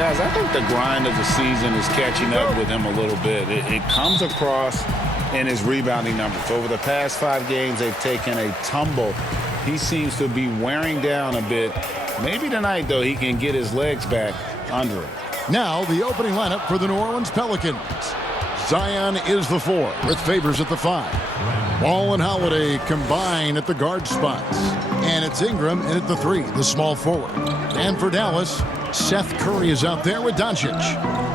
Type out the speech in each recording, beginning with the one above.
Guys, I think the grind of the season is catching up with him a little bit. It comes across in his rebounding numbers. Over the past 5 games, they've taken a tumble. He seems to be wearing down a bit. Maybe tonight, though, he can get his legs back under him. Now the opening lineup for the New Orleans Pelicans. Zion is the 4 with Favors at the 5. Ball and Holiday combine at the guard spots. And it's Ingram in at the 3, the small forward. And for Dallas, Seth Curry is out there with Doncic.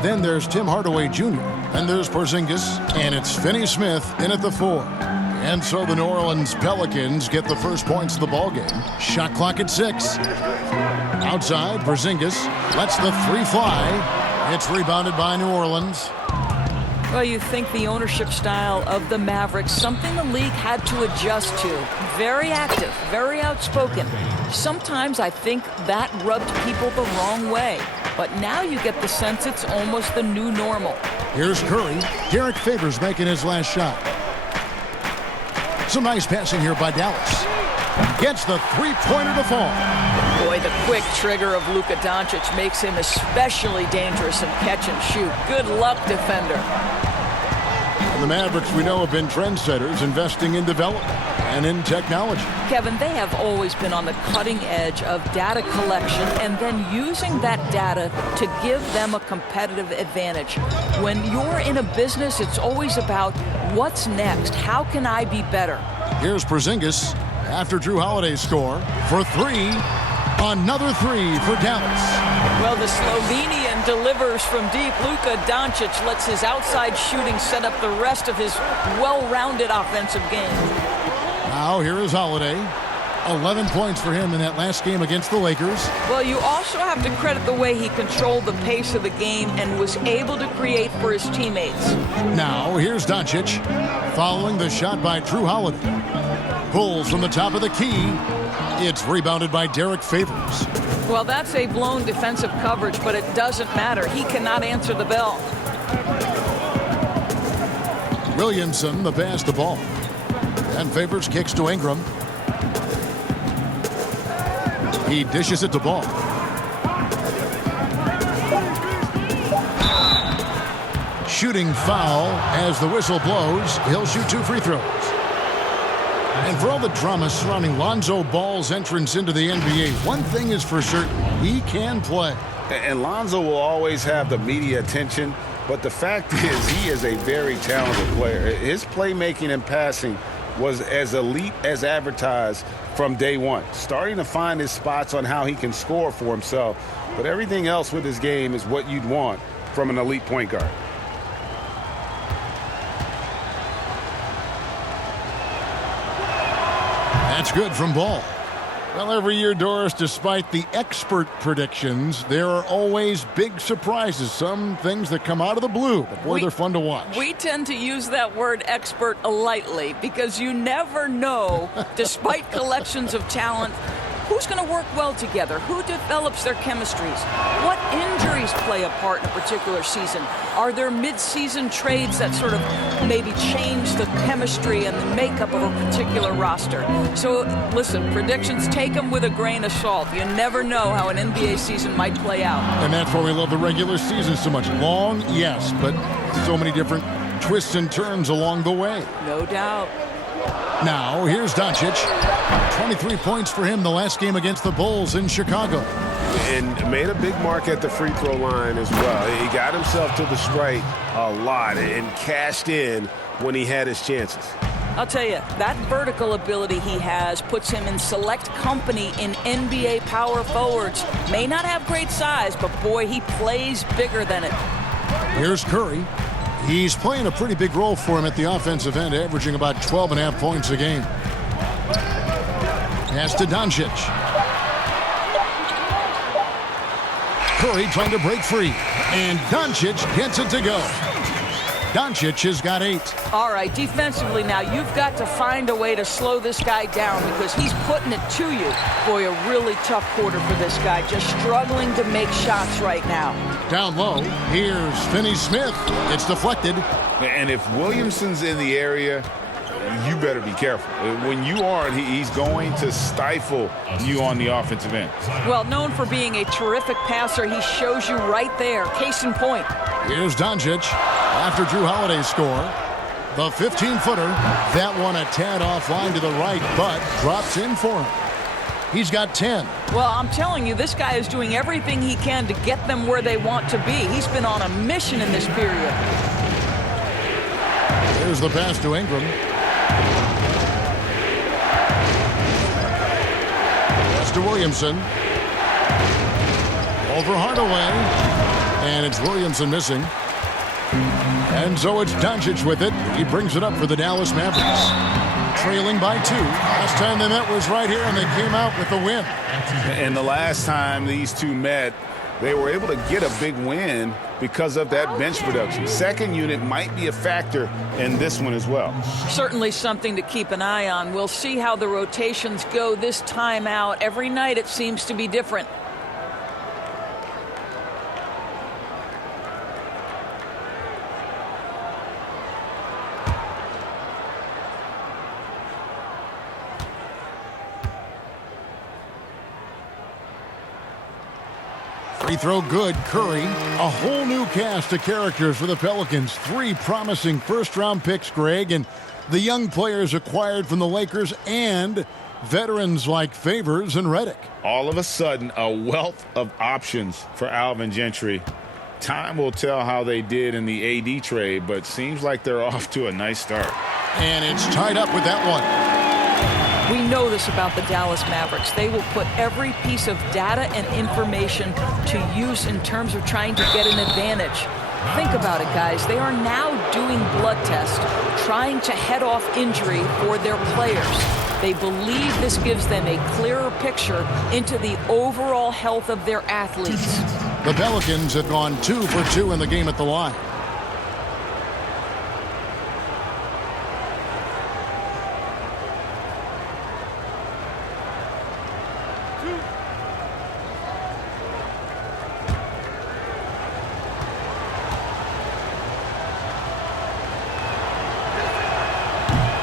Then there's Tim Hardaway Jr. And there's Porzingis. And it's Finney Smith in at the 4. And so the New Orleans Pelicans get the first points of the ballgame. Shot clock at 6. Outside, Porzingis lets the 3 fly. It's rebounded by New Orleans. Well, you think the ownership style of the Mavericks, something the league had to adjust to. Very active, very outspoken. Sometimes I think that rubbed people the wrong way. But now you get the sense it's almost the new normal. Here's Curry. Derek Favors making his last shot. Some nice passing here by Dallas. Gets the 3-pointer to fall. Boy, the quick trigger of Luka Doncic makes him especially dangerous in catch and shoot. Good luck, defender. And the Mavericks, we know, have been trendsetters, investing in development and in technology. Kevin, they have always been on the cutting edge of data collection and then using that data to give them a competitive advantage. When you're in a business, it's always about what's next? How can I be better? Here's Porzingis after Drew Holiday's score for 3. Another 3 for Dallas. Well, the Slovenian delivers from deep. Luka Doncic lets his outside shooting set up the rest of his well-rounded offensive game. Now here is Holiday. 11 points for him in that last game against the Lakers. Well, you also have to credit the way he controlled the pace of the game and was able to create for his teammates. Now here's Doncic following the shot by Drew Holiday. Pulls from the top of the key. It's rebounded by Derek Favors. Well, that's a blown defensive coverage, but it doesn't matter. He cannot answer the bell. Williamson, the pass the ball. And Favors kicks to Ingram. He dishes it to Ball. Shooting foul as the whistle blows. He'll shoot 2 free throws. And for all the drama surrounding Lonzo Ball's entrance into the NBA, one thing is for certain, he can play. And Lonzo will always have the media attention, but the fact is he is a very talented player. His playmaking and passing was as elite as advertised from day one, starting to find his spots on how he can score for himself. But everything else with his game is what you'd want from an elite point guard. That's good from Ball. Well, every year, Doris, despite the expert predictions, there are always big surprises. Some things that come out of the blue, but boy, they're fun to watch. We tend to use that word expert lightly because you never know, despite collections of talent, who's going to work well together, who develops their chemistries, what injuries play a part in a particular season. Are there mid-season trades that sort of maybe change the chemistry and the makeup of a particular roster? So, listen, predictions, take them with a grain of salt. You never know how an NBA season might play out. And that's why we love the regular season so much. Long, yes, but so many different twists and turns along the way. No doubt. Now, here's Doncic. 23 points for him the last game against the Bulls in Chicago. And made a big mark at the free throw line as well. He got himself to the strike a lot and cashed in when he had his chances. I'll tell you, that vertical ability he has puts him in select company in NBA power forwards. May not have great size, but boy, he plays bigger than it. Here's Curry. He's playing a pretty big role for him at the offensive end, averaging about 12.5 points a game. Pass to Doncic. Curry trying to break free, and Doncic gets it to go. Doncic has got 8. All right, defensively now, you've got to find a way to slow this guy down because he's putting it to you. Boy, a really tough quarter for this guy, just struggling to make shots right now. Down low, here's Finney Smith. It's deflected. And if Williamson's in the area, you better be careful. When you aren't, he's going to stifle you on the offensive end. Well, known for being a terrific passer, he shows you right there. Case in point. Here's Doncic after Drew Holiday's score. The 15-footer. That one a tad offline to the right, but drops in for him. He's got 10. Well, I'm telling you, this guy is doing everything he can to get them where they want to be. He's been on a mission in this period. Here's the pass to Ingram. Pass to Williamson. Over Hardaway. And it's Williamson missing. And so it's Doncic with it. He brings it up for the Dallas Mavericks. Trailing by 2. Last time they met was right here, and they came out with the win. And the last time these two met, they were able to get a big win because of that bench production. Second unit might be a factor in this one as well. Certainly something to keep an eye on. We'll see how the rotations go this time out. Every night it seems to be different. Free throw good. Curry. A whole new cast of characters for the Pelicans. 3 promising first-round picks, Greg, and the young players acquired from the Lakers and veterans like Favors and Redick. All of a sudden, a wealth of options for Alvin Gentry. Time will tell how they did in the AD trade, but seems like they're off to a nice start. And it's tied up with that one. We know this about the Dallas Mavericks. They will put every piece of data and information to use in terms of trying to get an advantage. Think about it, guys. They are now doing blood tests, trying to head off injury for their players. They believe this gives them a clearer picture into the overall health of their athletes. The Pelicans have gone 2 for 2 in the game at the line.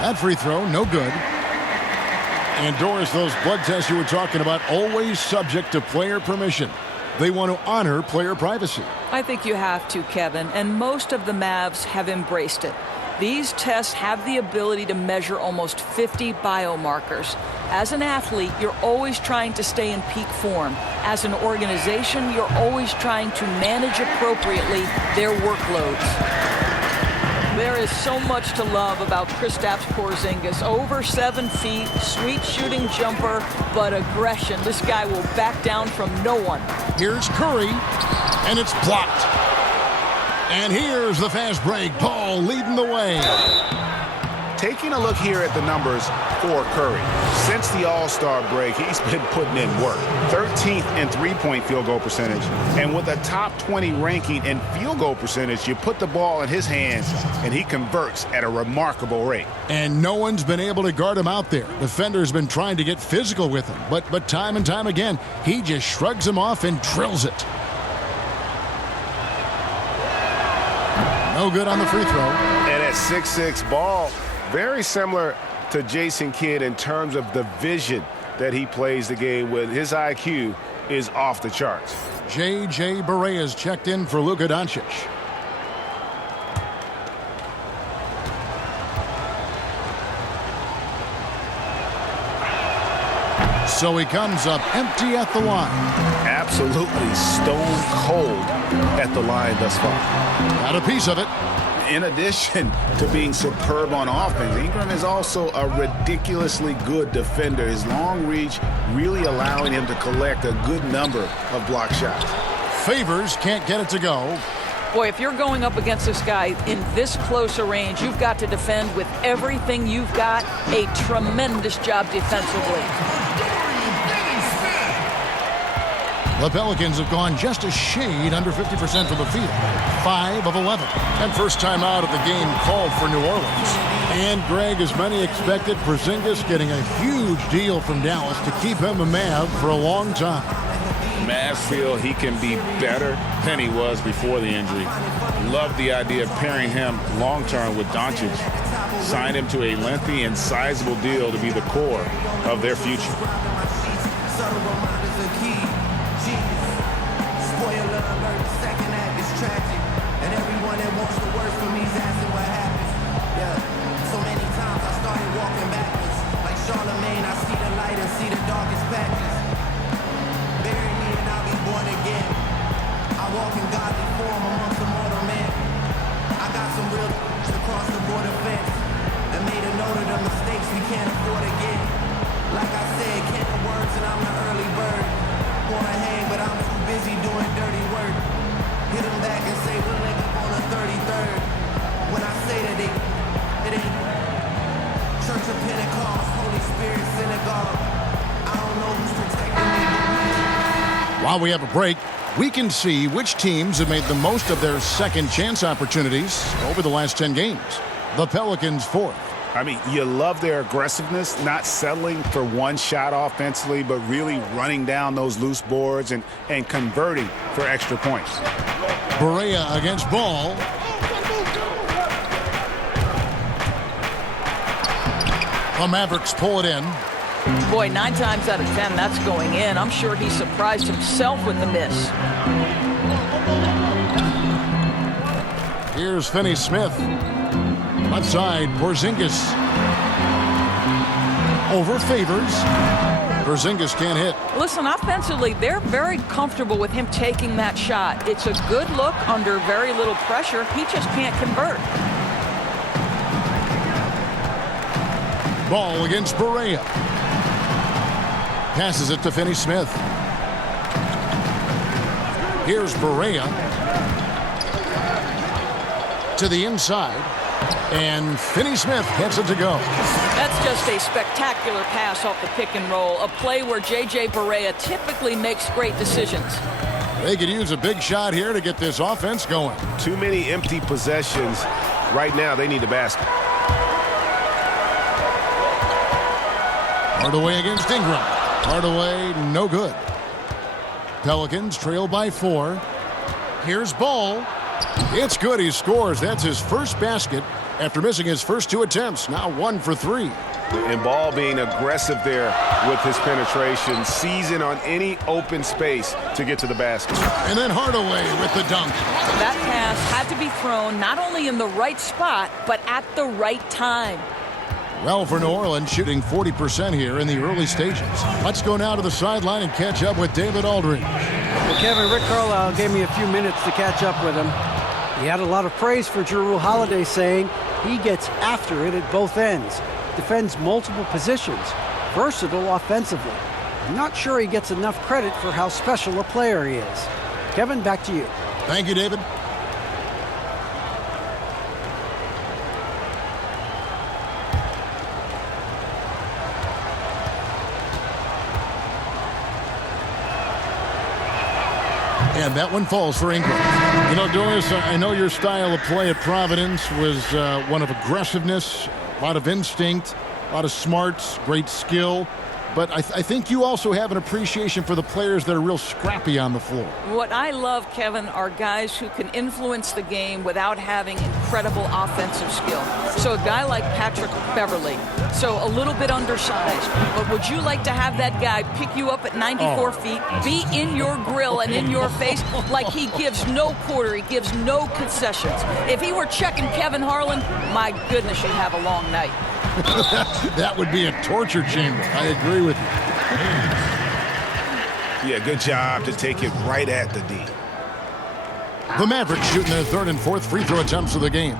That free throw, no good. And Doris, those blood tests you were talking about, always subject to player permission. They want to honor player privacy. I think you have to, Kevin, and most of the Mavs have embraced it. These tests have the ability to measure almost 50 biomarkers. As an athlete, you're always trying to stay in peak form. As an organization, you're always trying to manage appropriately their workloads. There is so much to love about Kristaps Porzingis. Over 7 feet, sweet shooting jumper, but aggression. This guy will back down from no one. Here's Curry, and it's blocked. And here's the fast break. Paul leading the way. Taking a look here at the numbers for Curry. Since the All-Star break, he's been putting in work. 13th in three-point field goal percentage. And with a top 20 ranking in field goal percentage, you put the ball in his hands, and he converts at a remarkable rate. And no one's been able to guard him out there. Defender's been trying to get physical with him. But time and time again, he just shrugs him off and drills it. No good on the free throw. And at 6'6", Ball, very similar to Jason Kidd in terms of the vision that he plays the game with. His IQ is off the charts. J.J. Barea checked in for Luka Doncic. So he comes up empty at the line. Absolutely stone cold at the line thus far. Got a piece of it. In addition to being superb on offense, Ingram is also a ridiculously good defender. His long reach really allowing him to collect a good number of block shots. Favors can't get it to go. Boy, if you're going up against this guy in this close a range, you've got to defend with everything you've got. A tremendous job defensively. The Pelicans have gone just a shade under 50% from the field. 5 of 11. And first time out of the game called for New Orleans. And Greg, as many expected, Porzingis getting a huge deal from Dallas to keep him a Mav for a long time. Mavs feel he can be better than he was before the injury. Love the idea of pairing him long-term with Doncic. Signed him to a lengthy and sizable deal to be the core of their future. While we have a break, we can see which teams have made the most of their second chance opportunities over the last 10 games. The Pelicans fourth. I mean, you love their aggressiveness, not settling for one shot offensively, but really running down those loose boards and converting for extra points. Barea against Ball. The Mavericks pull it in. Boy, 9 times out of 10, that's going in. I'm sure he surprised himself with the miss. Here's Finney-Smith. Left side, Porzingis. Over Favors. Porzingis can't hit. Listen, offensively, they're very comfortable with him taking that shot. It's a good look under very little pressure. He just can't convert. Ball against Barea. Passes it to Finney-Smith. Here's Barea. To the inside. And Finney-Smith gets it to go. That's just a spectacular pass off the pick and roll. A play where J.J. Barea typically makes great decisions. They could use a big shot here to get this offense going. Too many empty possessions. Right now, they need the basket. Hardaway against Ingram. Hardaway, no good. Pelicans trail by 4. Here's Ball. It's good. He scores. That's his first basket after missing his first 2 attempts. Now 1 for 3. And Ball being aggressive there with his penetration, seizing on any open space to get to the basket. And then Hardaway with the dunk. That pass had to be thrown not only in the right spot, but at the right time. Well, for New Orleans, shooting 40% here in the early stages. Let's go now to the sideline and catch up with David Aldridge. Well, Kevin, Rick Carlisle gave me a few minutes to catch up with him. He had a lot of praise for Jrue Holiday, saying he gets after it at both ends, defends multiple positions, versatile offensively. I'm not sure he gets enough credit for how special a player he is. Kevin, back to you. Thank you, David. And that one falls for Ingram. You know, Doris, I know your style of play at Providence was one of aggressiveness, a lot of instinct, a lot of smarts, great skill. But I think you also have an appreciation for the players that are real scrappy on the floor. What I love, Kevin, are guys who can influence the game without having incredible offensive skill. So a guy like Patrick Beverly, so a little bit undersized. But would you like to have that guy pick you up at 94 feet, be in your grill and in your face like he gives no quarter, he gives no concessions? If he were checking Kevin Harlan, my goodness, you'd have a long night. That would be a torture chamber. I agree with you. Yeah, good job to take it right at the D. The Mavericks shooting their 3rd and 4th free throw attempts of the game.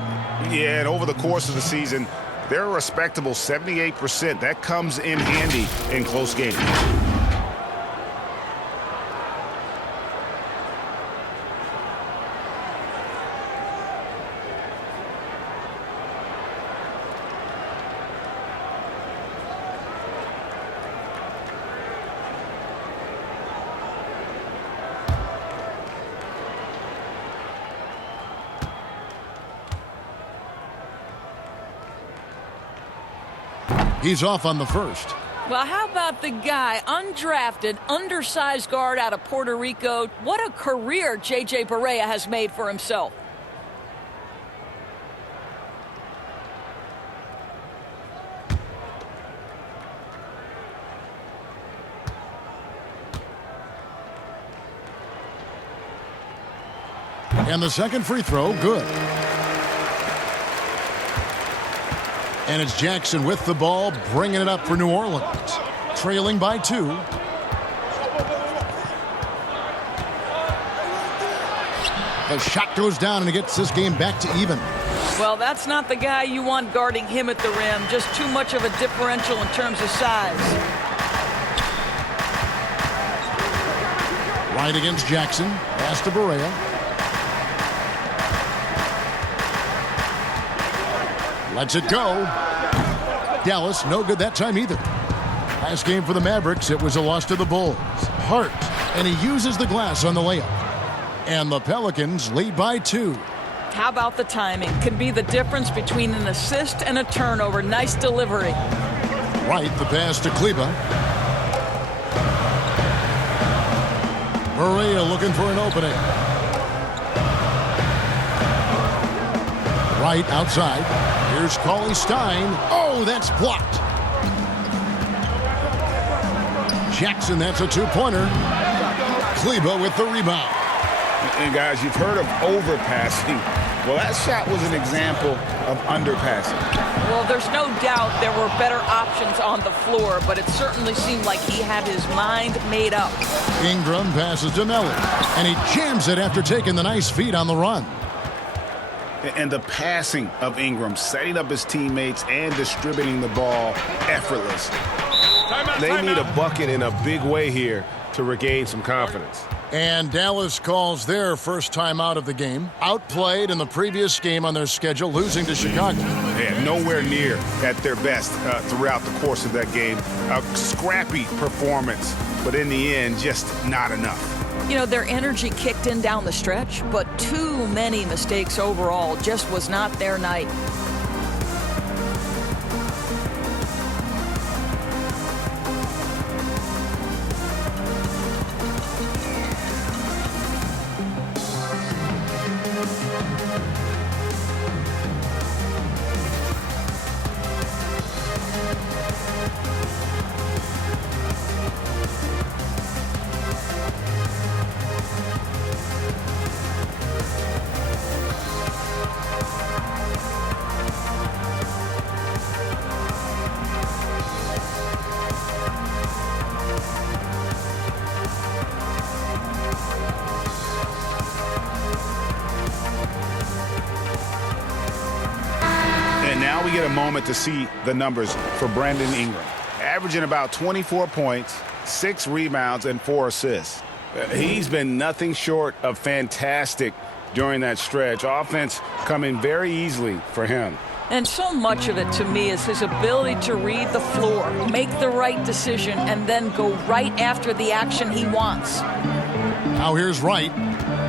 Yeah, and over the course of the season, they're a respectable 78%. That comes in handy in close games. He's off on the first. Well, how about the guy, undrafted, undersized guard out of Puerto Rico? What a career J.J. Barea has made for himself. And the second free throw, good. And it's Jackson with the ball, bringing it up for New Orleans. Trailing by 2. The shot goes down, and it gets this game back to even. Well, that's not the guy you want guarding him at the rim. Just too much of a differential in terms of size. Right against Jackson. Pass to Barea. Lets it go. Dallas, no good that time either. Last game for the Mavericks, it was a loss to the Bulls. Hart, and he uses the glass on the layup. And the Pelicans lead by 2. How about the timing? Can be the difference between an assist and a turnover. Nice delivery. Right, the pass to Kleba. Barea looking for an opening. Right outside. Here's Cauley Stein. Oh, that's blocked. Jackson, that's a 2-pointer. Kleba with the rebound. And guys, you've heard of overpassing. Well, that shot was an example of underpassing. Well, there's no doubt there were better options on the floor, but it certainly seemed like he had his mind made up. Ingram passes to Melly, and he jams it after taking the nice feed on the run. And the passing of Ingram, setting up his teammates and distributing the ball effortless. They need a bucket in a big way here to regain some confidence. And Dallas calls their first time out of the game. Outplayed in the previous game on their schedule, losing to Chicago. Yeah, nowhere near at their best throughout the course of that game. A scrappy performance, but in the end, just not enough. You know, their energy kicked in down the stretch, but too many mistakes overall. Just was not their night. Now we get a moment to see the numbers for Brandon Ingram. Averaging about 24 points, 6 rebounds, and 4 assists. He's been nothing short of fantastic during that stretch. Offense coming very easily for him. And so much of it, to me, is his ability to read the floor, make the right decision, and then go right after the action he wants. Now here's Wright.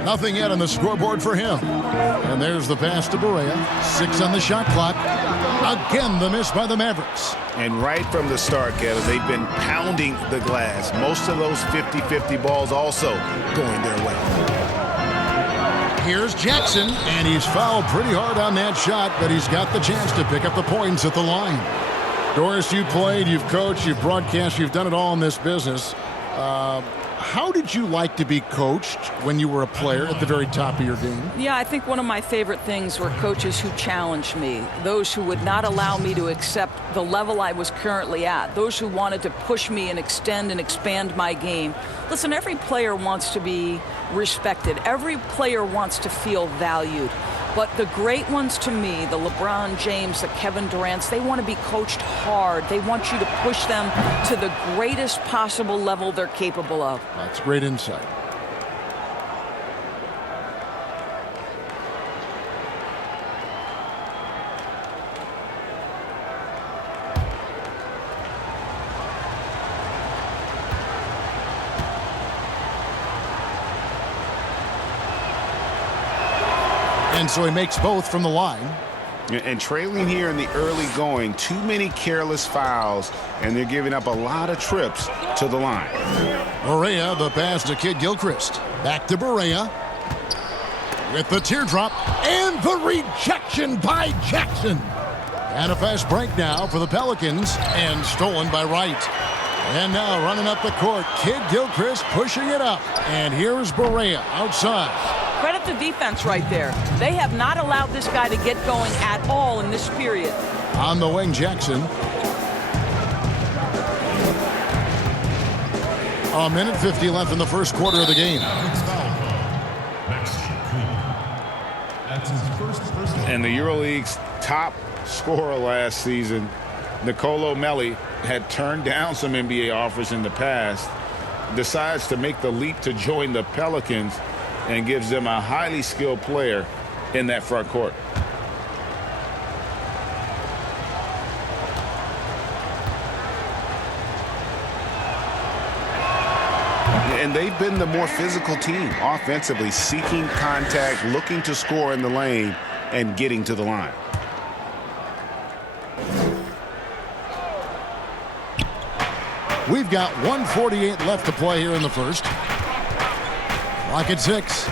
Nothing yet on the scoreboard for him. And there's the pass to Barea. 6 on the shot clock. Again, the miss by the Mavericks. And right from the start, Kevin, they've been pounding the glass. Most of those 50-50 balls also going their way. Here's Jackson, and he's fouled pretty hard on that shot, but he's got the chance to pick up the points at the line. Doris, you've played, you've coached, you've broadcast, you've done it all in this business. How did you like to be coached when you were a player at the very top of your game? Yeah, I think one of my favorite things were coaches who challenged me, those who would not allow me to accept the level I was currently at, those who wanted to push me and extend and expand my game. Listen, every player wants to be respected. Every player wants to feel valued. But the great ones to me, the LeBron James, the Kevin Durants, they want to be coached hard. They want you to push them to the greatest possible level they're capable of. That's great insight. And so he makes both from the line. And trailing here in the early going, too many careless fouls, and they're giving up a lot of trips to the line. Barea, the pass to Kid Gilchrist. Back to Barea. With the teardrop and the rejection by Jackson. And a fast break now for the Pelicans, and stolen by Wright. And now running up the court, Kid Gilchrist pushing it up. And here's Barea outside. Credit the defense right there. They have not allowed this guy to get going at all in this period. On the wing, Jackson. A minute 50 left in the first quarter of the game. And the EuroLeague's top scorer last season, Nicolo Melli, had turned down some NBA offers in the past, decides to make the leap to join the Pelicans, and gives them a highly skilled player in that front court. And they've been the more physical team, offensively, seeking contact, looking to score in the lane, and getting to the line. We've got 1:48 left to play here in the first. Clock at 6.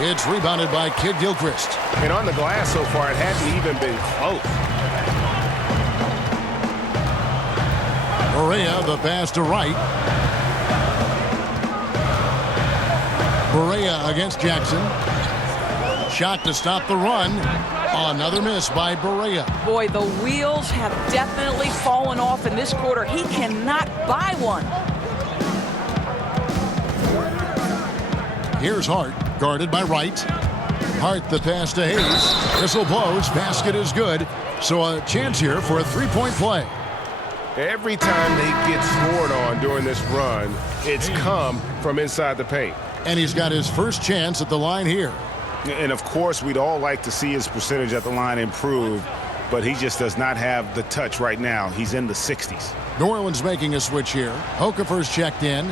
It's rebounded by Kid Gilchrist. And on the glass so far, it hasn't even been close. Barea, the pass to Wright. Barea against Jackson. Shot to stop the run. Another miss by Barea. Boy, the wheels have definitely fallen off in this quarter. He cannot buy one. Here's Hart, guarded by Wright. Hart, the pass to Hayes. Whistle blows, basket is good. So a chance here for a three-point play. Every time they get scored on during this run, it's come from inside the paint. And he's got his first chance at the line here. And, of course, we'd all like to see his percentage at the line improve, but he just does not have the touch right now. He's in the 60s. New Orleans making a switch here. Okafor's checked in.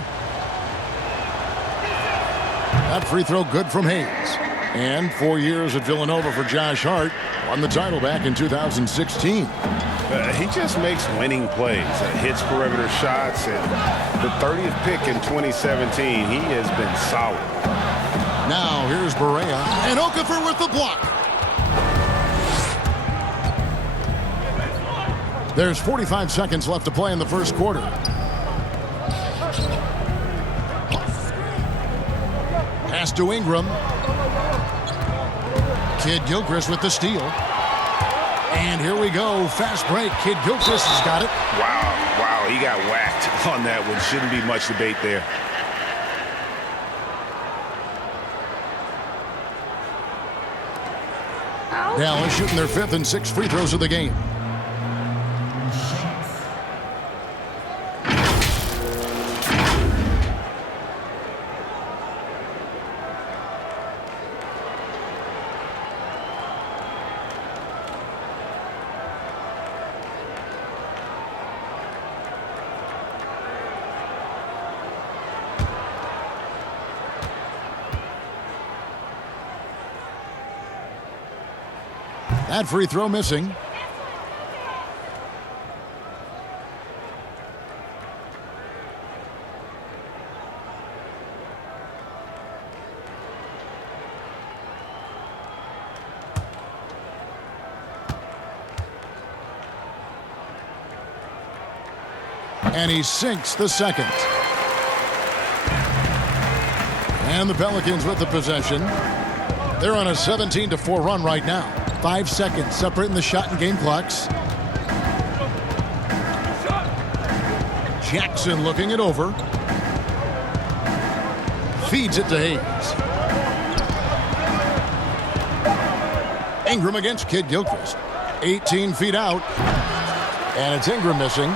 That free throw good from Hayes. And 4 years at Villanova for Josh Hart. Won the title back in 2016. He just makes winning plays, hits perimeter shots, and the 30th pick in 2017, he has been solid. Now here's Barea, and Okafor with the block. There's 45 seconds left to play in the first quarter. Pass to Ingram. Kid Gilchrist with the steal. And here we go. Fast break. Kid Gilchrist has got it. Wow, he got whacked on that one. Shouldn't be much debate there. Dallas shooting their 5th and 6th free throws of the game. That free throw missing. And he sinks the second. And the Pelicans with the possession. They're on a 17-4 run right now. 5 seconds separating the shot and game clocks. Jackson looking it over. Feeds it to Hayes. Ingram against Kid Gilchrist. 18 feet out. And it's Ingram missing.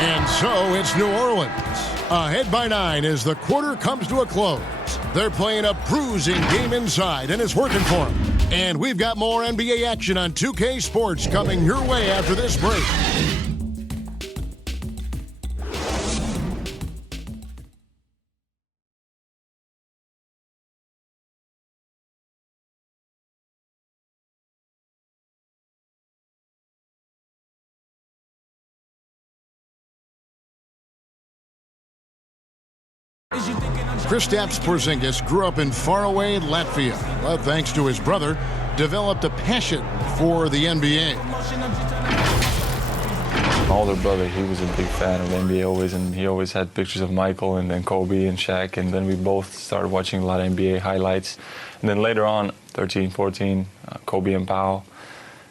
And so it's New Orleans. Ahead by 9 as the quarter comes to a close. They're playing a bruising game inside, and it's working for them. And we've got more NBA action on 2K Sports coming your way after this break. Kristaps Porzingis grew up in faraway Latvia, but thanks to his brother, developed a passion for the NBA. My older brother, he was a big fan of the NBA always, and he always had pictures of Michael and then Kobe and Shaq, and then we both started watching a lot of NBA highlights. And then later on, 13, 14, Kobe and Powell,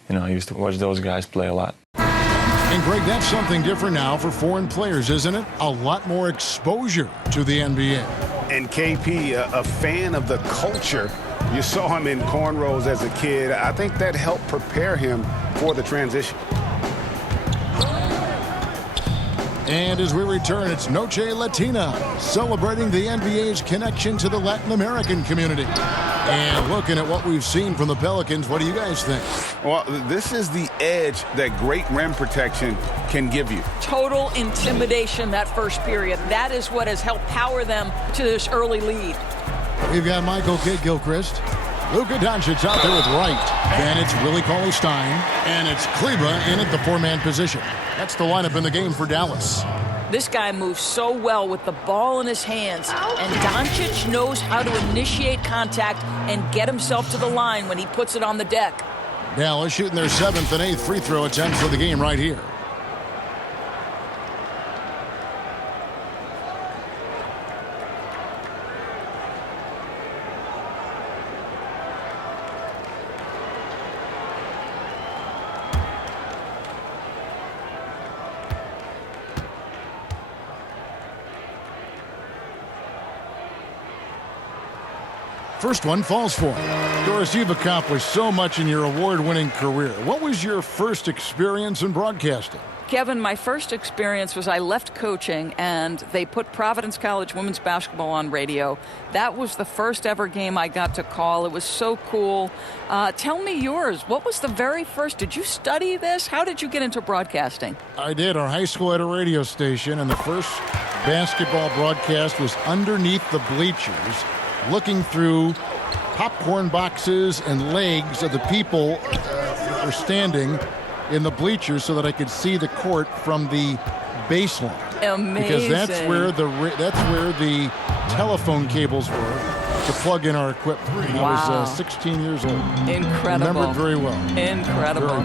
I used to watch those guys play a lot. And Greg, that's something different now for foreign players, isn't it? A lot more exposure to the NBA. And KP, a fan of the culture. You saw him in cornrows as a kid. I think that helped prepare him for the transition. And as we return, it's Noche Latina, celebrating the NBA's connection to the Latin American community. And looking at what we've seen from the Pelicans, what do you guys think? Well, this is the edge that great rim protection can give you. Total intimidation that first period. That is what has helped power them to this early lead. We've got Michael Kidd-Gilchrist, Luka Doncic out there with Wright. Then it's Willie Cauley-Stein, and it's Kleba in at the four-man position. That's the lineup in the game for Dallas. This guy moves so well with the ball in his hands, and Doncic knows how to initiate contact and get himself to the line when he puts it on the deck. Dallas shooting their 7th and 8th free throw attempts for the game right here. First one falls for him. Doris, you've accomplished so much in your award-winning career. What was your first experience in broadcasting? Kevin, my first experience was I left coaching and they put Providence College women's basketball on radio. That was the first ever game I got to call. It was so cool. Tell me yours. What was the very first? Did you study this? How did you get into broadcasting? I did. Our high school had a radio station, and the first basketball broadcast was underneath the bleachers, looking through popcorn boxes and legs of the people that were standing in the bleachers so that I could see the court from the baseline. Amazing. Because that's where the telephone cables were to plug in our equipment. Wow. I was 16 years old. Incredible. Remember it very well. Incredible.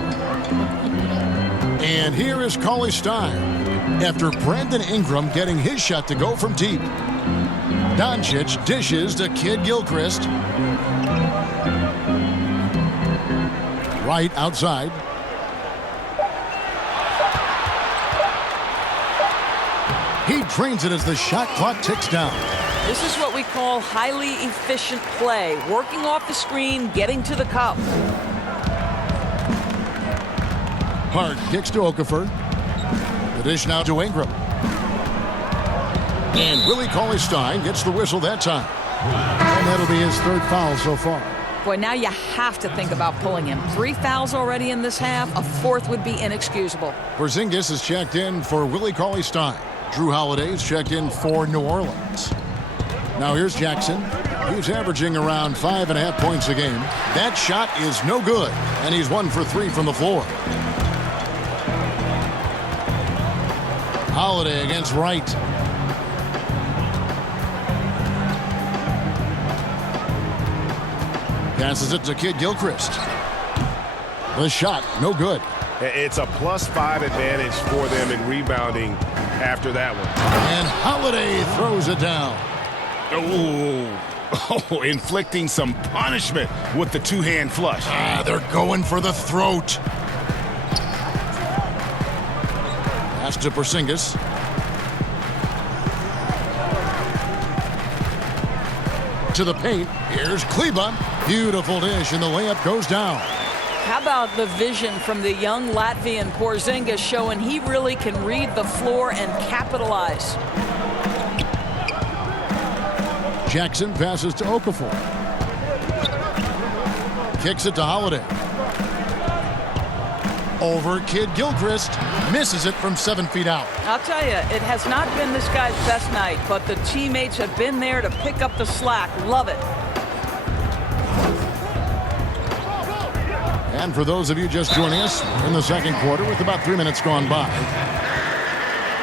And here is Cauley-Stein after Brandon Ingram getting his shot to go from deep. Doncic dishes to Kidd-Gilchrist. Right outside. He drains it as the shot clock ticks down. This is what we call highly efficient play. Working off the screen, getting to the cup. Hart kicks to Okafor. The dish now to Ingram. And Willie Cauley-Stein gets the whistle that time. And that'll be his third foul so far. Boy, now you have to think about pulling him. 3 fouls already in this half. A 4th would be inexcusable. Porzingis is checked in for Willie Cauley-Stein. Drew Holiday's checked in for New Orleans. Now here's Jackson. He's averaging around 5.5 points a game. That shot is no good, and he's 1 for 3 from the floor. Holiday against Wright. Passes it to Kidd-Gilchrist. The shot, no good. It's a +5 advantage for them in rebounding after that one. And Holiday throws it down. Oh, inflicting some punishment with the two-hand flush. They're going for the throat. Pass to Porzingis. To the paint. Here's Kleba. Beautiful dish, and the layup goes down. How about the vision from the young Latvian Porzingis showing he really can read the floor and capitalize. Jackson passes to Okafor. Kicks it to Holiday. Over Kidd-Gilchrist. Misses it from 7 feet out. I'll tell you, it has not been this guy's best night, but the teammates have been there to pick up the slack. Love it. And for those of you just joining us, we're in the second quarter with about 3 minutes gone by.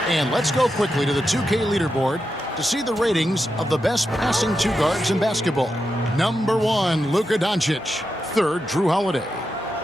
And let's go quickly to the 2K leaderboard to see the ratings of the best passing two guards in basketball. Number 1, Luka Doncic. Third, Drew Holiday.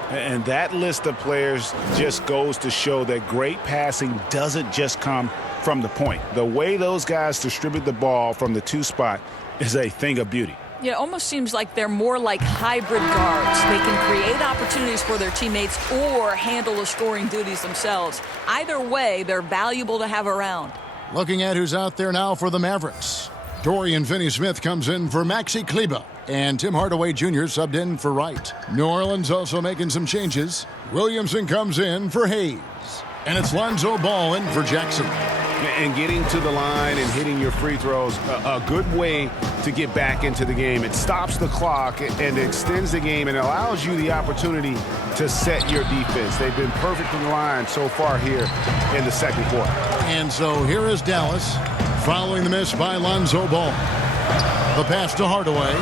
And that list of players just goes to show that great passing doesn't just come from the point. The way those guys distribute the ball from the two spot is a thing of beauty. Yeah, it almost seems like they're more like hybrid guards. They can create opportunities for their teammates or handle the scoring duties themselves. Either way, they're valuable to have around. Looking at who's out there now for the Mavericks. Dorian Finney-Smith comes in for Maxi Kleber. And Tim Hardaway Jr. subbed in for Wright. New Orleans also making some changes. Williamson comes in for Hayes. And it's Lonzo Ball in for Jackson. And getting to the line and hitting your free throws, a good way to get back into the game. It stops the clock and extends the game and allows you the opportunity to set your defense. They've been perfect from the line so far here in the second quarter. And so here is Dallas following the miss by Lonzo Ball. The pass to Hardaway.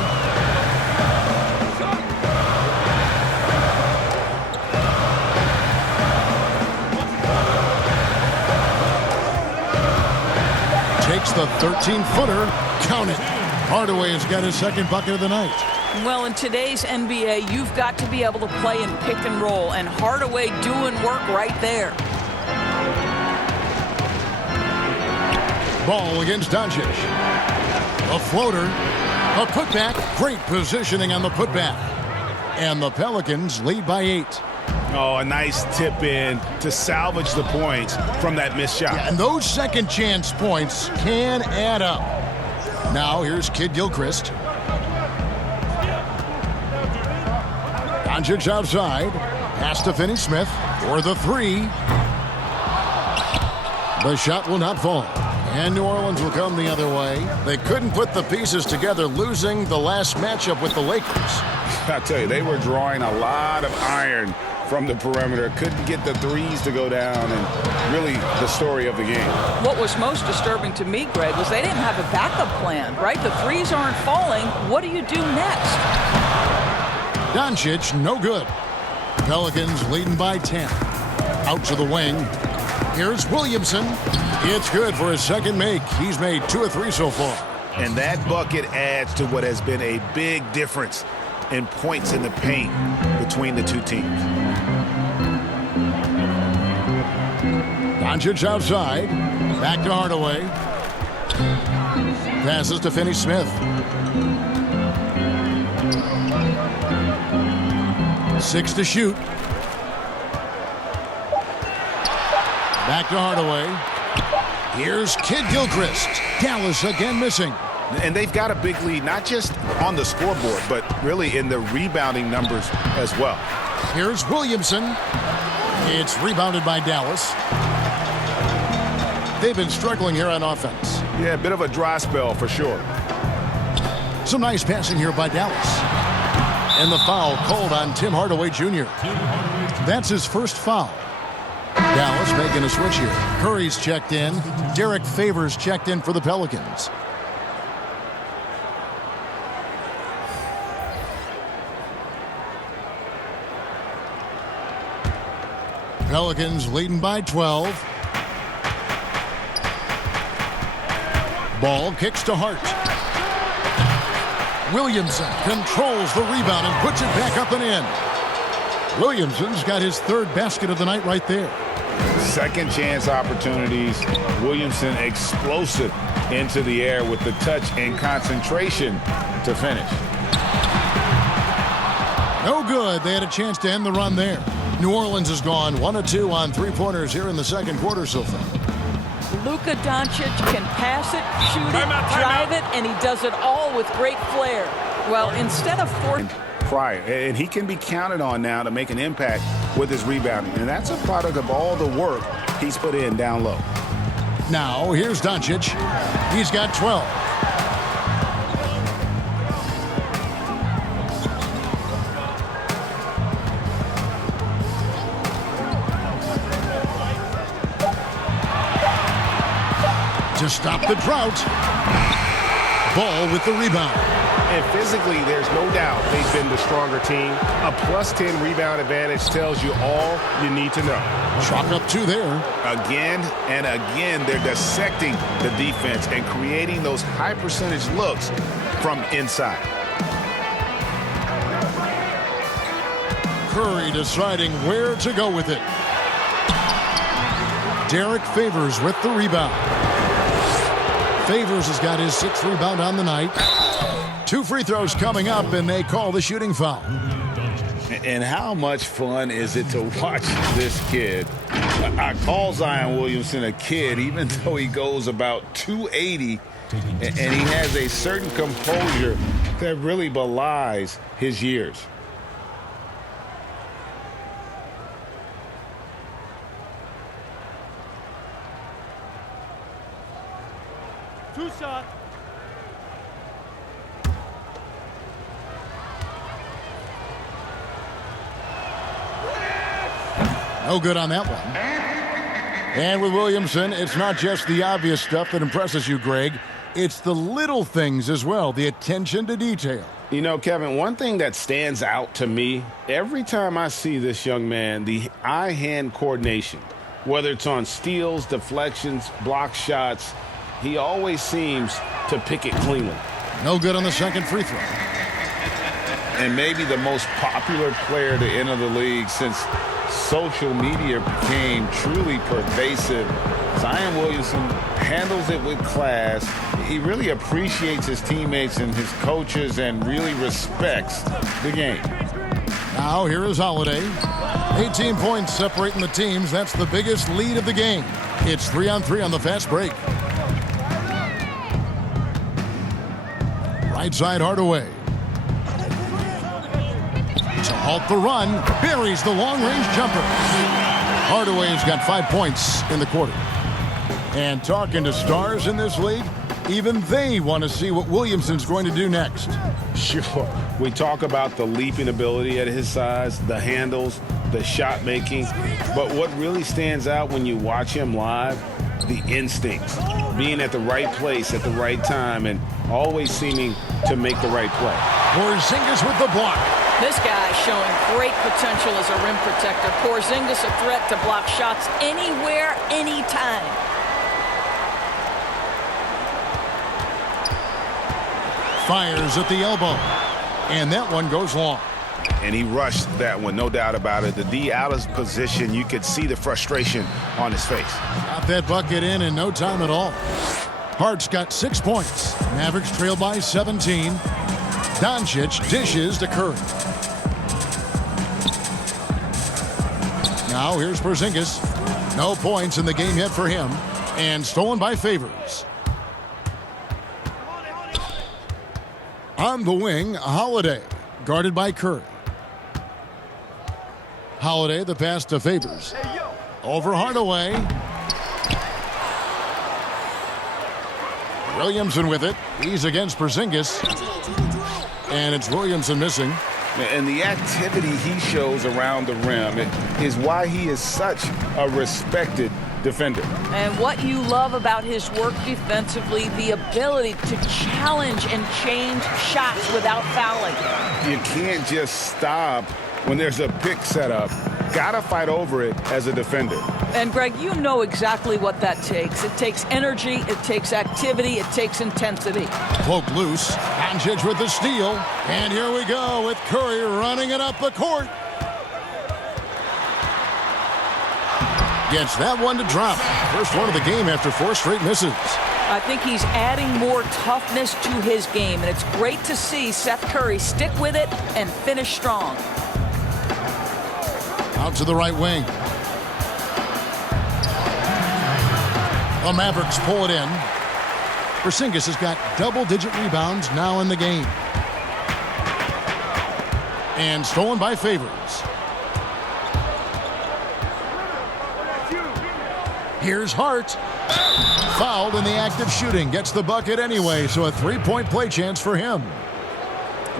Takes the 13-footer. Count it. Hardaway has got his second bucket of the night. Well, in today's NBA, you've got to be able to play in pick and roll, and Hardaway doing work right there. Ball against Doncic. A floater. A putback. Great positioning on the putback. And the Pelicans lead by 8. Oh, a nice tip in to salvage the points from that missed shot. Yeah, and those second chance points can add up. Now here's Kid Gilchrist. Doncic outside. Pass to Finney-Smith for the 3. The shot will not fall. And New Orleans will come the other way. They couldn't put the pieces together, losing the last matchup with the Lakers. I tell you, they were drawing a lot of iron from the perimeter. Couldn't get the threes to go down, and really the story of the game. What was most disturbing to me, Greg, was they didn't have a backup plan, right? The threes aren't falling. What do you do next? Doncic, no good. Pelicans leading by 10. Out to the wing. Here's Williamson. It's good for his second make. He's made 2 of 3 so far. And that bucket adds to what has been a big difference in points in the paint between the two teams. Doncic outside. Back to Hardaway. Passes to Finney-Smith. 6 to shoot. Back to Hardaway. Here's Kid Gilchrist. Dallas again missing. And they've got a big lead, not just on the scoreboard, but really in the rebounding numbers as well. Here's Williamson. It's rebounded by Dallas. They've been struggling here on offense. Yeah, a bit of a dry spell for sure. Some nice passing here by Dallas. And the foul called on Tim Hardaway Jr. That's his first foul. Dallas making a switch here. Curry's checked in. Derek Favors checked in for the Pelicans. Pelicans leading by 12. Ball kicks to Hart. Williamson controls the rebound and puts it back up and in. Williamson's got his third basket of the night right there. Second chance opportunities. Williamson explosive into the air with the touch and concentration to finish. No good. They had a chance to end the run there. New Orleans has gone 1 of 2 on three-pointers here in the second quarter so far. Luka Doncic can pass it, shoot it, drive it, and he does it all with great flair. Well, instead of prior, and he can be counted on now to make an impact with his rebounding, and that's a product of all the work he's put in down low. Now here's Doncic. He's got 12. To stop the drought. Ball with the rebound. And physically, there's no doubt they've been the stronger team. A +10 rebound advantage tells you all you need to know. Chalk up 2 there. Again and again, they're dissecting the defense and creating those high-percentage looks from inside. Curry deciding where to go with it. Derek Favors with the rebound. Favors has got his 6th rebound on the night. 2 free throws coming up, and they call the shooting foul. And how much fun is it to watch this kid? I call Zion Williamson a kid, even though he goes about 280, and he has a certain composure that really belies his years. Two shots. No good on that one. And with Williamson, it's not just the obvious stuff that impresses you, Greg. It's the little things as well, the attention to detail. You know, Kevin, one thing that stands out to me, every time I see this young man, the eye-hand coordination, whether it's on steals, deflections, block shots, he always seems to pick it cleanly. No good on the second free throw. And maybe the most popular player to enter the league since social media became truly pervasive. Zion Williamson handles it with class. He really appreciates his teammates and his coaches and really respects the game. Now here is Holiday. 18 points separating the teams. That's the biggest lead of the game. It's 3-on-3 on the fast break. Right side Hardaway. To halt the run, buries the long-range jumper. Hardaway's got 5 points in the quarter. And talking to stars in this league, even they want to see what Williamson's going to do next. Sure, we talk about the leaping ability at his size, the handles, the shot making, but what really stands out when you watch him live, the instincts, being at the right place at the right time and always seeming to make the right play. Porzingis with the block. This guy is showing great potential as a rim protector. Porzingis a threat to block shots anywhere, anytime. Fires at the elbow. And that one goes long. And he rushed that one, no doubt about it. The D out of position, you could see the frustration on his face. Got that bucket in no time at all. Hart's got 6 points. Mavericks trail by 17. Doncic dishes to Curry. Now here's Porzingis. No points in the game yet for him. And stolen by Favors. On the wing, Holiday. Guarded by Curry. Holiday, the pass to Favors. Over Hardaway. Williamson with it. He's against Porzingis. And it's Williamson missing. And the activity he shows around the rim is why he is such a respected defender. And what you love about his work defensively, the ability to challenge and change shots without fouling. You can't just stop when there's a pick set up. Gotta fight over it as a defender. And Greg, you know exactly what that takes. It takes energy, it takes activity, it takes intensity. Cloak loose. Doncic with the steal. And here we go with Curry running it up the court. Gets that one to drop. First one of the game after 4 straight misses. I think he's adding more toughness to his game, and it's great to see Seth Curry stick with it and finish strong. Out to the right wing. The Mavericks pull it in. Porzingis has got double-digit rebounds now in the game. And stolen by Favors. Here's Hart. Fouled in the act of shooting. Gets the bucket anyway, so a 3-point play chance for him.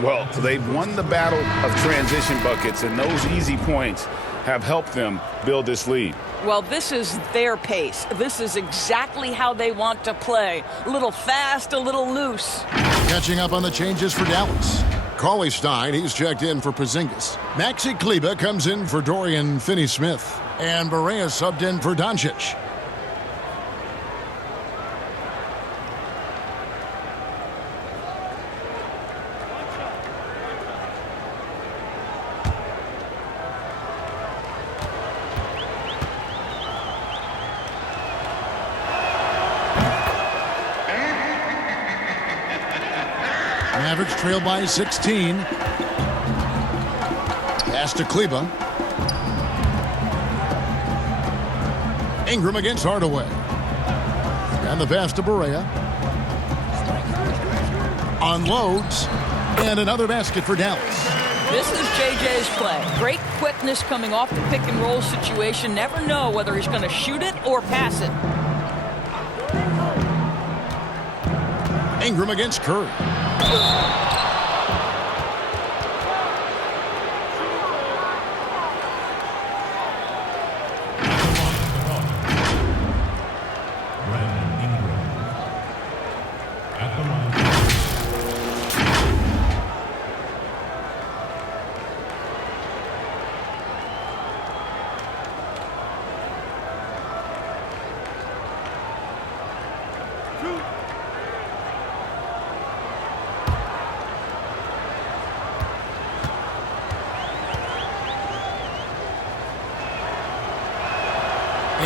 Well, they've won the battle of transition buckets, and those easy points have helped them build this lead. Well, this is their pace. This is exactly how they want to play. A little fast, a little loose. Catching up on the changes for Dallas. Cauley Stein, he's checked in for Porzingis. Maxi Kleber comes in for Dorian Finney-Smith. And Barea subbed in for Doncic. Mavericks trail by 16. Pass to Kleber. Ingram against Hardaway. And the pass to Barea. Unloads. And another basket for Dallas. This is JJ's play. Great quickness coming off the pick and roll situation. Never know whether he's going to shoot it or pass it. Ingram against Curry.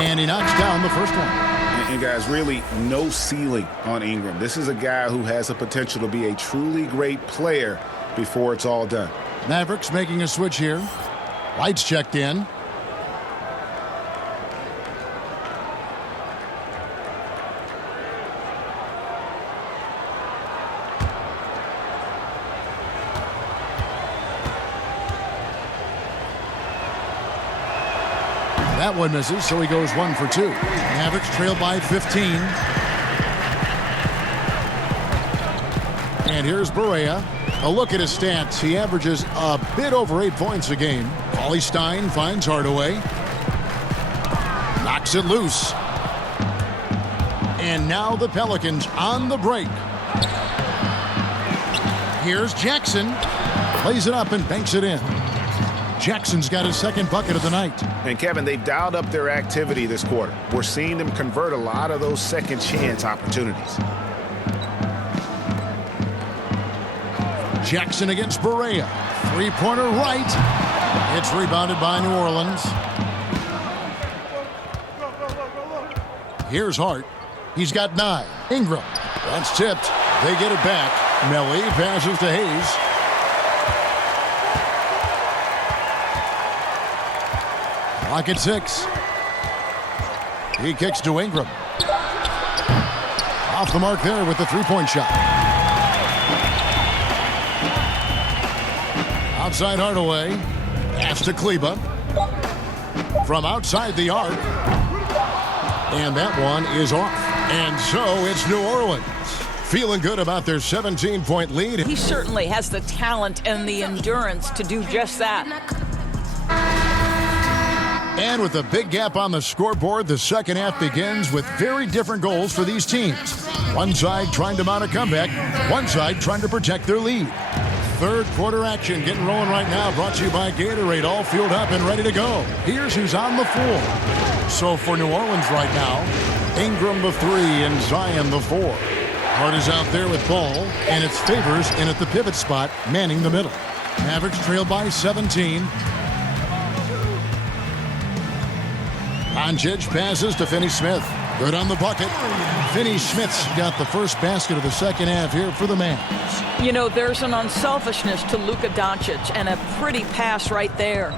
And he knocks down the first one. And guys, really no ceiling on Ingram. This is a guy who has the potential to be a truly great player before it's all done. Mavericks making a switch here. Lights checked in. That one misses, so he goes 1 for 2. Mavericks trail by 15. And here's Barea. A look at his stats. He averages a bit over 8 points a game. Cauley Stein finds Hardaway. Knocks it loose. And now the Pelicans on the break. Here's Jackson. Plays it up and banks it in. Jackson's got his second bucket of the night. And Kevin, they've dialed up their activity this quarter. We're seeing them convert a lot of those second chance opportunities. Jackson against Barea. Three-pointer right. It's rebounded by New Orleans. Here's Hart. He's got 9. Ingram. That's tipped. They get it back. Melly passes to Hayes. Clock at 6. He kicks to Ingram. Off the mark there with the three-point shot. Outside Hardaway. Pass to Kleber. From outside the arc. And that one is off. And so it's New Orleans. Feeling good about their 17-point lead. He certainly has the talent and the endurance to do just that. And with a big gap on the scoreboard, the second half begins with very different goals for these teams. One side trying to mount a comeback, one side trying to protect their lead. Third quarter action getting rolling right now, brought to you by Gatorade, all fueled up and ready to go. Here's who's on the floor. So for New Orleans right now, Ingram the 3 and Zion the 4. Hart is out there with ball, and it's Favors in at the pivot spot, manning the middle. Mavericks trail by 17. Doncic passes to Finney-Smith. Good on the bucket. Finney-Smith's got the first basket of the second half here for the Mavs. You know, there's an unselfishness to Luka Doncic, and a pretty pass right there.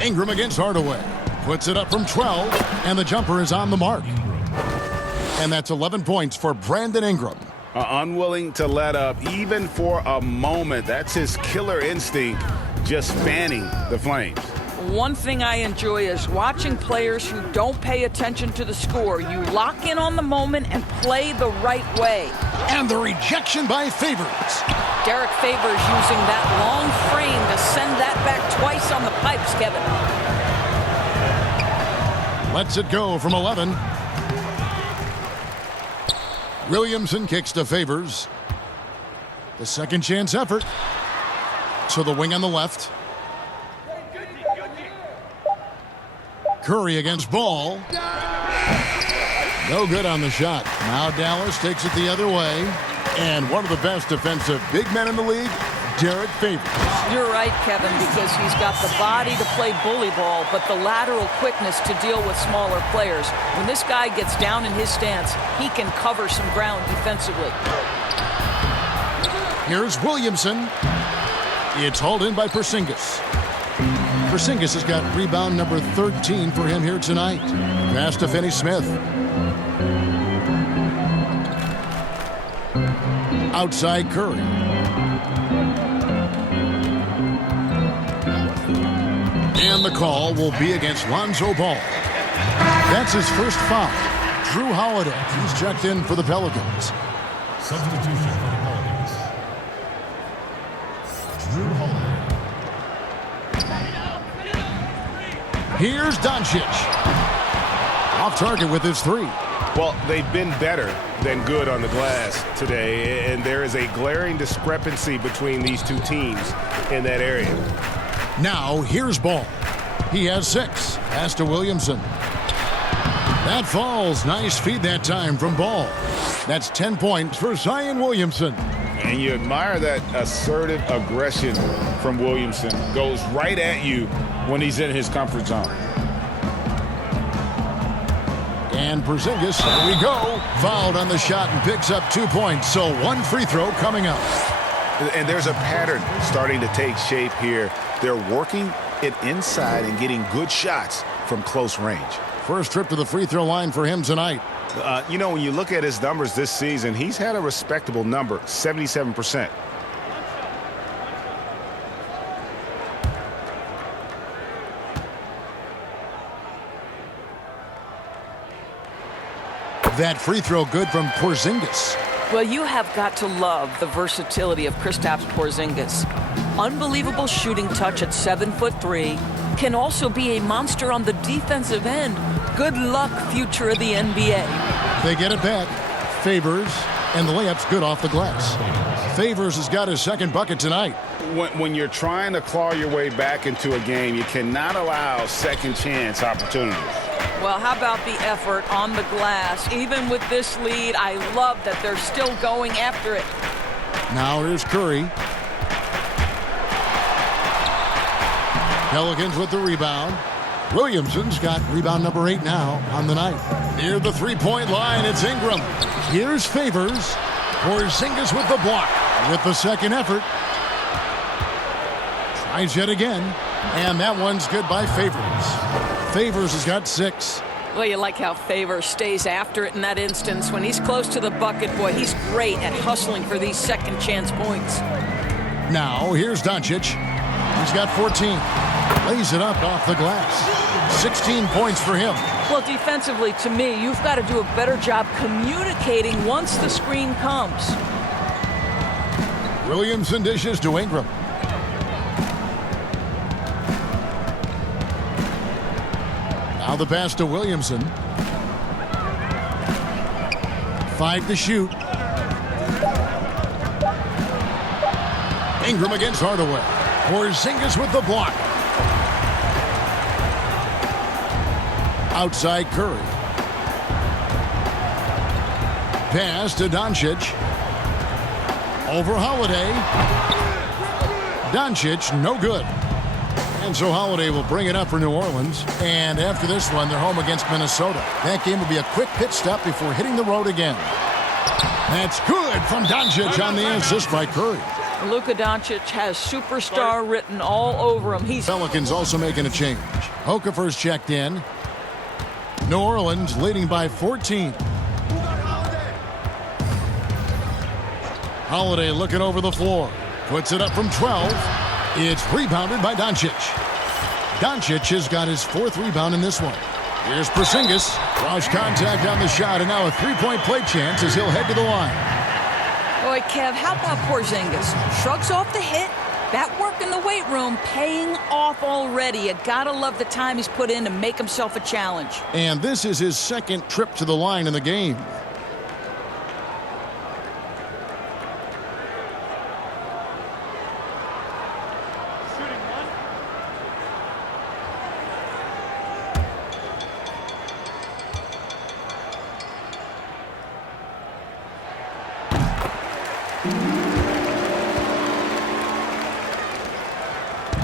Ingram against Hardaway. Puts it up from 12, and the jumper is on the mark. And that's 11 points for Brandon Ingram. Unwilling to let up even for a moment. That's his killer instinct, just fanning the flames. One thing I enjoy is watching players who don't pay attention to the score. You lock in on the moment and play the right way. And the rejection by Favors. Derek Favors using that long frame to to send that back twice on the pipes, Kevin. Lets it go from 11. Williamson kicks to Favors. The second chance effort. So the wing on the left. Curry against Ball. No good on the shot. Now Dallas takes it the other way. And one of the best defensive big men in the league, Derek Favors. You're right, Kevin, because he's got the body to play bully ball, but the lateral quickness to deal with smaller players. When this guy gets down in his stance, he can cover some ground defensively. Here's Williamson. It's hauled in by Porzingis. Porzingis has got rebound number 13 for him here tonight. Pass to Finney-Smith. Outside Curry. And the call will be against Lonzo Ball. That's his first foul. Drew Holiday. He's checked in for the Pelicans. Substitution for the Pelicans. Drew Holiday. Here's Doncic. Off target with his three. Well, they've been better than good on the glass today, and there is a glaring discrepancy between these two teams in that area. Now, here's Ball. He has 6. Pass to Williamson. That falls. Nice feed that time from Ball. That's 10 points for Zion Williamson. And you admire that assertive aggression from Williamson. Goes right at you when he's in his comfort zone. And Porzingis, there we go. Fouled on the shot and picks up 2 points. So one free throw coming up. And there's a pattern starting to take shape here. They're working it inside and getting good shots from close range. First trip to the free throw line for him tonight. You know, when you look at his numbers this season, he's had a respectable number, 77%. That free throw good from Porzingis. Well, you have got to love the versatility of Kristaps Porzingis. Unbelievable shooting touch at 7'3", can also be a monster on the defensive end. Good luck, future of the NBA. They get it back. Favors, and the layup's good off the glass. Favors has got his second bucket tonight. When you're trying to claw your way back into a game, you cannot allow second chance opportunities. Well, how about the effort on the glass? Even with this lead, I love that they're still going after it. Now here's Curry. Pelicans with the rebound. Williamson's got rebound number 8 now on the night. Near the three-point line, it's Ingram. Here's Favors. Porzingis with the block. With the second effort. Tries yet again. And that one's good by Favors. Favors has got 6. Well, you like how Favors stays after it in that instance. When he's close to the bucket, boy, he's great at hustling for these second chance points. Now, here's Doncic. He's got 14. Lays it up off the glass. 16 points for him. Well, defensively, to me, you've got to do a better job communicating once the screen comes. Williamson dishes to Ingram. Now the pass to Williamson. 5 to shoot. Ingram against Hardaway. Porzingis with the block. Outside Curry. Pass to Doncic. Over Holiday. Doncic, no good. And so Holiday will bring it up for New Orleans. And after this one, they're home against Minnesota. That game will be a quick pit stop before hitting the road again. That's good from Doncic on the assist by Curry. Luka Doncic has superstar written all over him. Pelicans also making a change. Okafor's checked in. New Orleans leading by 14. Holiday looking over the floor. Puts it up from 12. It's rebounded by Doncic. Doncic has got his 4th rebound in this one. Here's Porzingis. Cross contact on the shot, and now a 3-point play chance as he'll head to the line. Boy, Kev, how about Porzingis? Shrugs off the hit. That work in the the weight room paying off already. You gotta love the time he's put in to make himself a challenge. And this is his second trip to the line in the game. Shooting one.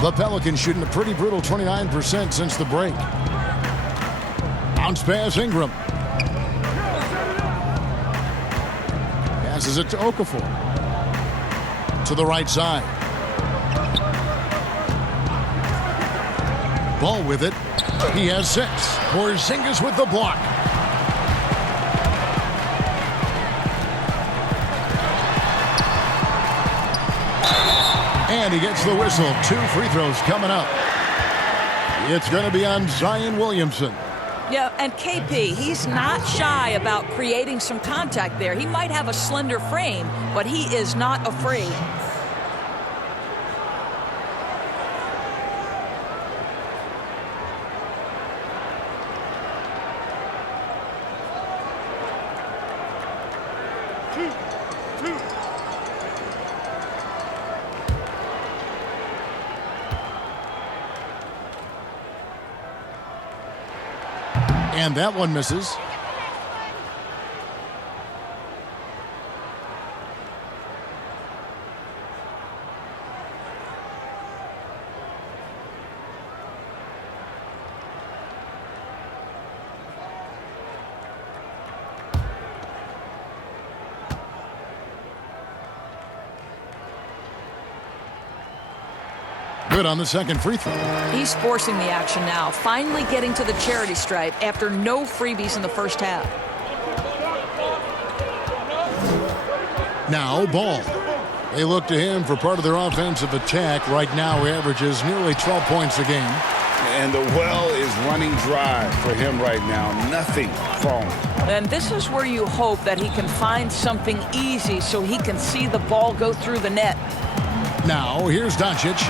The Pelicans shooting a pretty brutal 29% since the break. Bounce pass Ingram. Passes it to Okafor. To the right side. Ball with it. He has 6. Porzingis with the block. And he gets the whistle. 2 free throws coming up. It's going to be on Zion Williamson. Yeah, and KP, he's not shy about creating some contact there. He might have a slender frame, but he is not afraid. And that one misses. Good on the second free throw. He's forcing the action now, finally getting to the charity stripe after no freebies in the first half. Now Ball. They look to him for part of their offensive attack. Right now he averages nearly 12 points a game. And the well is running dry for him right now. Nothing falling. And this is where you hope that he can find something easy so he can see the ball go through the net. Now here's Doncic.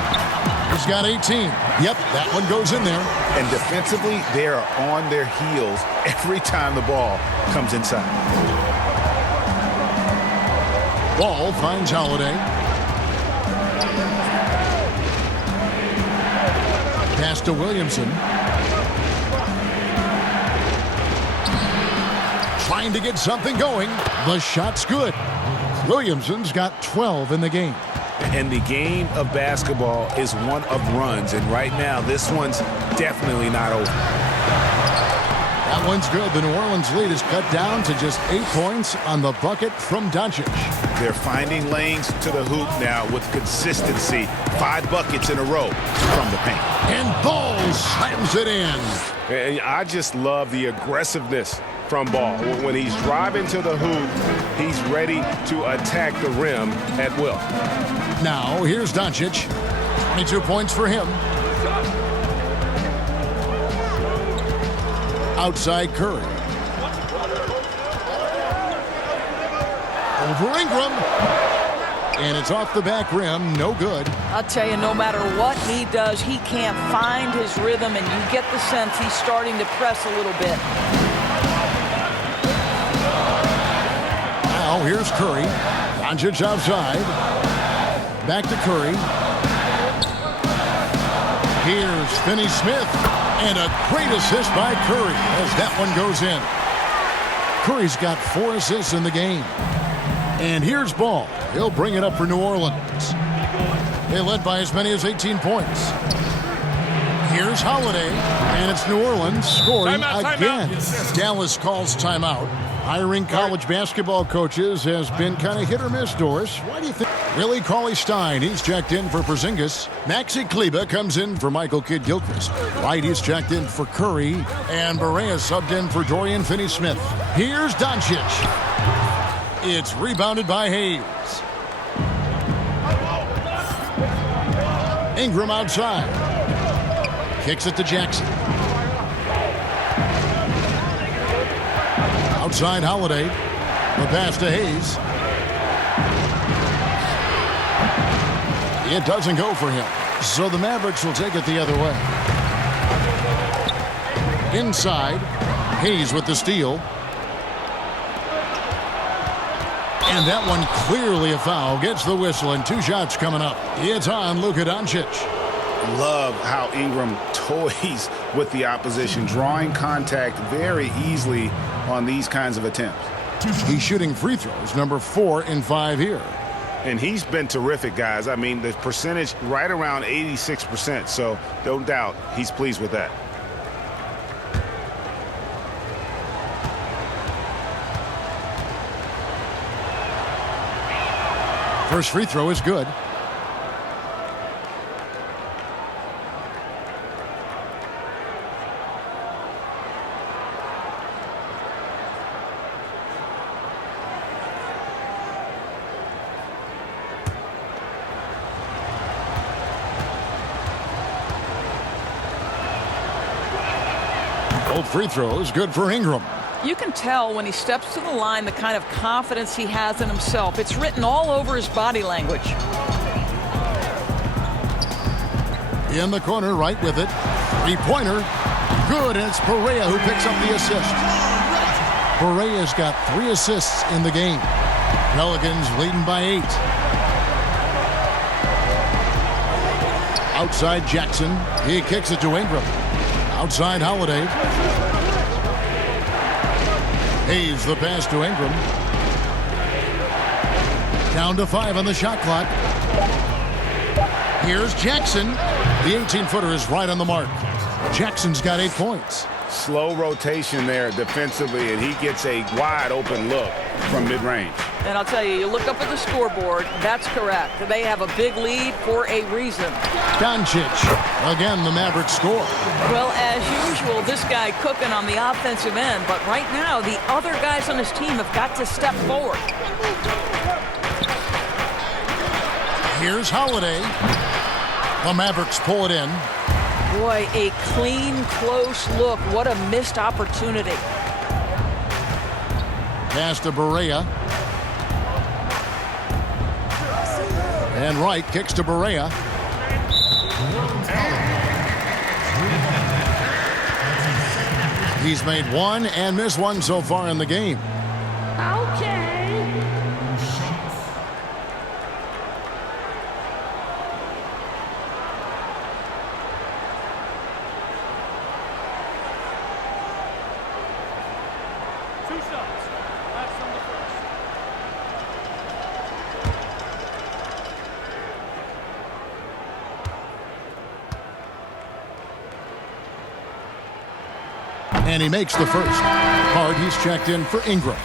He's got 18. Yep, that one goes in there. And defensively, they are on their heels every time the ball comes inside. Ball finds Holiday. Pass to Williamson. Trying to get something going. The shot's good. Williamson's got 12 in the game. And the game of basketball is one of runs. And right now, this one's definitely not over. That one's good. The New Orleans lead is cut down to just 8 points on the bucket from Doncic. They're finding lanes to the hoop now with consistency. 5 buckets in a row from the paint. And Ball slams it in. And I just love the aggressiveness from Ball. When he's driving to the hoop, he's ready to attack the rim at will. Now, here's Doncic. 22 points for him. Outside Curry. Over Ingram. And it's off the back rim. No good. I'll tell you, no matter what he does, he can't find his rhythm, and you get the sense he's starting to press a little bit. Now, here's Curry. Doncic outside. Back to Curry. Here's Finney-Smith. And a great assist by Curry as that one goes in. Curry's got 4 assists in the game. And here's Ball. He'll bring it up for New Orleans. They led by as many as 18 points. Here's Holiday. And it's New Orleans scoring again. Dallas calls timeout. Hiring college basketball coaches has been kind of hit or miss, Doris. Why do you think? Willie Cauley-Stein, he's checked in for Porzingis. Maxi Kleber comes in for Michael Kidd-Gilchrist. White, he's checked in for Curry. And Barea subbed in for Dorian Finney-Smith. Here's Doncic. It's rebounded by Hayes. Ingram outside. Kicks it to Jackson. Outside Holiday. The pass to Hayes. It doesn't go for him. So the Mavericks will take it the other way. Inside, Hayes with the steal. And that one clearly a foul. Gets the whistle, and 2 shots coming up. It's on Luka Doncic. Love how Ingram toys with the opposition, drawing contact very easily on these kinds of attempts. He's shooting free throws, number 4 in 5 here. And he's been terrific, guys. I mean, the percentage right around 86%, so no doubt he's pleased with that. First free throw is good. Both free throws good for Ingram. You can tell when he steps to the line the kind of confidence he has in himself. It's written all over his body language. In the corner, right with it. 3-pointer. Good, and it's Barea who picks up the assist. Barea's got 3 assists in the game. Pelicans leading by 8. Outside Jackson. He kicks it to Ingram. Outside Holiday. Hayes the pass to Ingram. Down to 5 on the shot clock. Here's Jackson. The 18-footer is right on the mark. Jackson's got 8 points. Slow rotation there defensively, and he gets a wide open look from mid-range. And I'll tell you, you look up at the scoreboard, that's correct. They have a big lead for a reason. Doncic. Again, the Mavericks score. Well, as usual, this guy cooking on the offensive end, but right now, the other guys on his team have got to step forward. Here's Holiday. The Mavericks pull it in. Boy, a clean, close look. What a missed opportunity. Pass to Barea. And Wright kicks to Barea. He's made 1 and missed 1 so far in the game. And he makes the first. Hard, he's checked in for Ingram.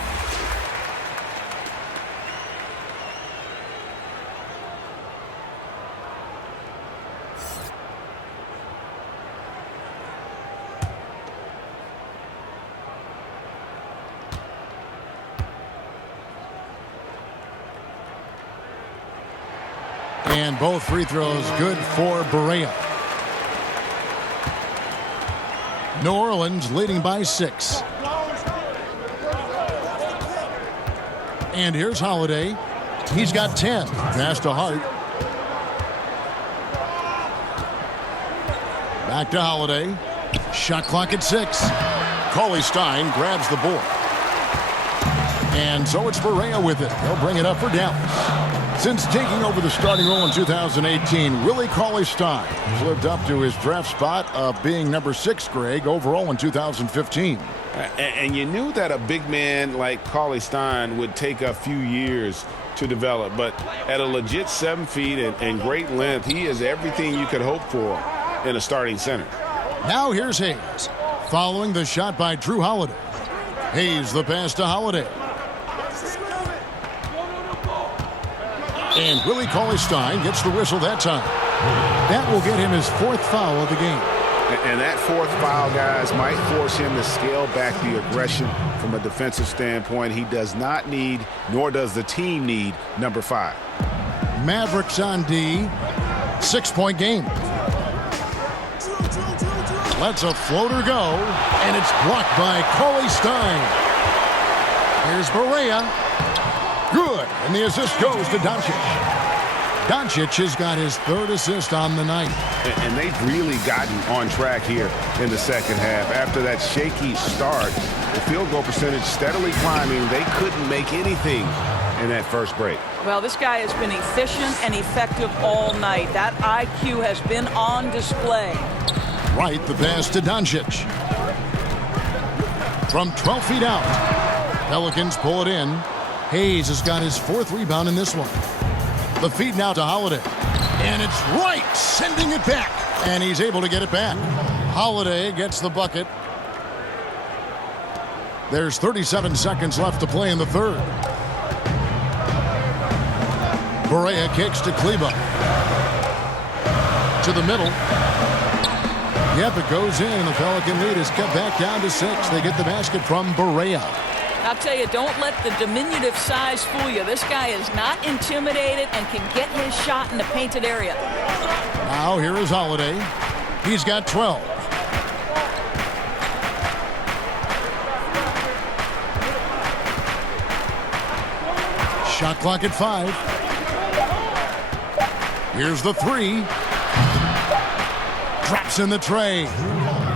And both free throws good for Barea. New Orleans leading by 6. And here's Holiday. He's got 10. Pass to Hart. Back to Holiday. Shot clock at 6. Cauley-Stein grabs the board. And so it's Barea with it. He'll bring it up for Dallas. Since taking over the starting role in 2018, Willie Cauley-Stein has lived up to his draft spot of being number 6, Greg, overall in 2015. And you knew that a big man like Cauley-Stein would take a few years to develop, but at a legit 7 feet and great length, he is everything you could hope for in a starting center. Now here's Hayes, following the shot by Drew Holiday. Hayes the pass to Holiday. And Willie Cauley-Stein gets the whistle that time. That will get him his 4th foul of the game. And that 4th foul, guys, might force him to scale back the aggression from a defensive standpoint. He does not need, nor does the team need, number 5. Mavericks on D. 6-point game. Lets a floater go, and it's blocked by Cauley-Stein. Here's Barea. Good, and the assist goes to Doncic. Doncic has got his third assist on the night. And they've really gotten on track here in the second half. After that shaky start, the field goal percentage steadily climbing. They couldn't make anything in that first break. Well, this guy has been efficient and effective all night. That IQ has been on display. Right, the pass to Doncic. From 12 feet out, Pelicans pull it in. Hayes has got his fourth rebound in this one. The feed now to Holiday. And it's right, sending it back. And he's able to get it back. Holiday gets the bucket. There's 37 seconds left to play in the third. Barea kicks to Kleba. To the middle. Yep, it goes in, and the Pelican lead is cut back down to 6. They get the basket from Barea. I'll tell you, don't let the diminutive size fool you. This guy is not intimidated and can get his shot in the painted area. Now here is Holiday. He's got 12. Shot clock at 5. Here's the 3. Drops in the tray.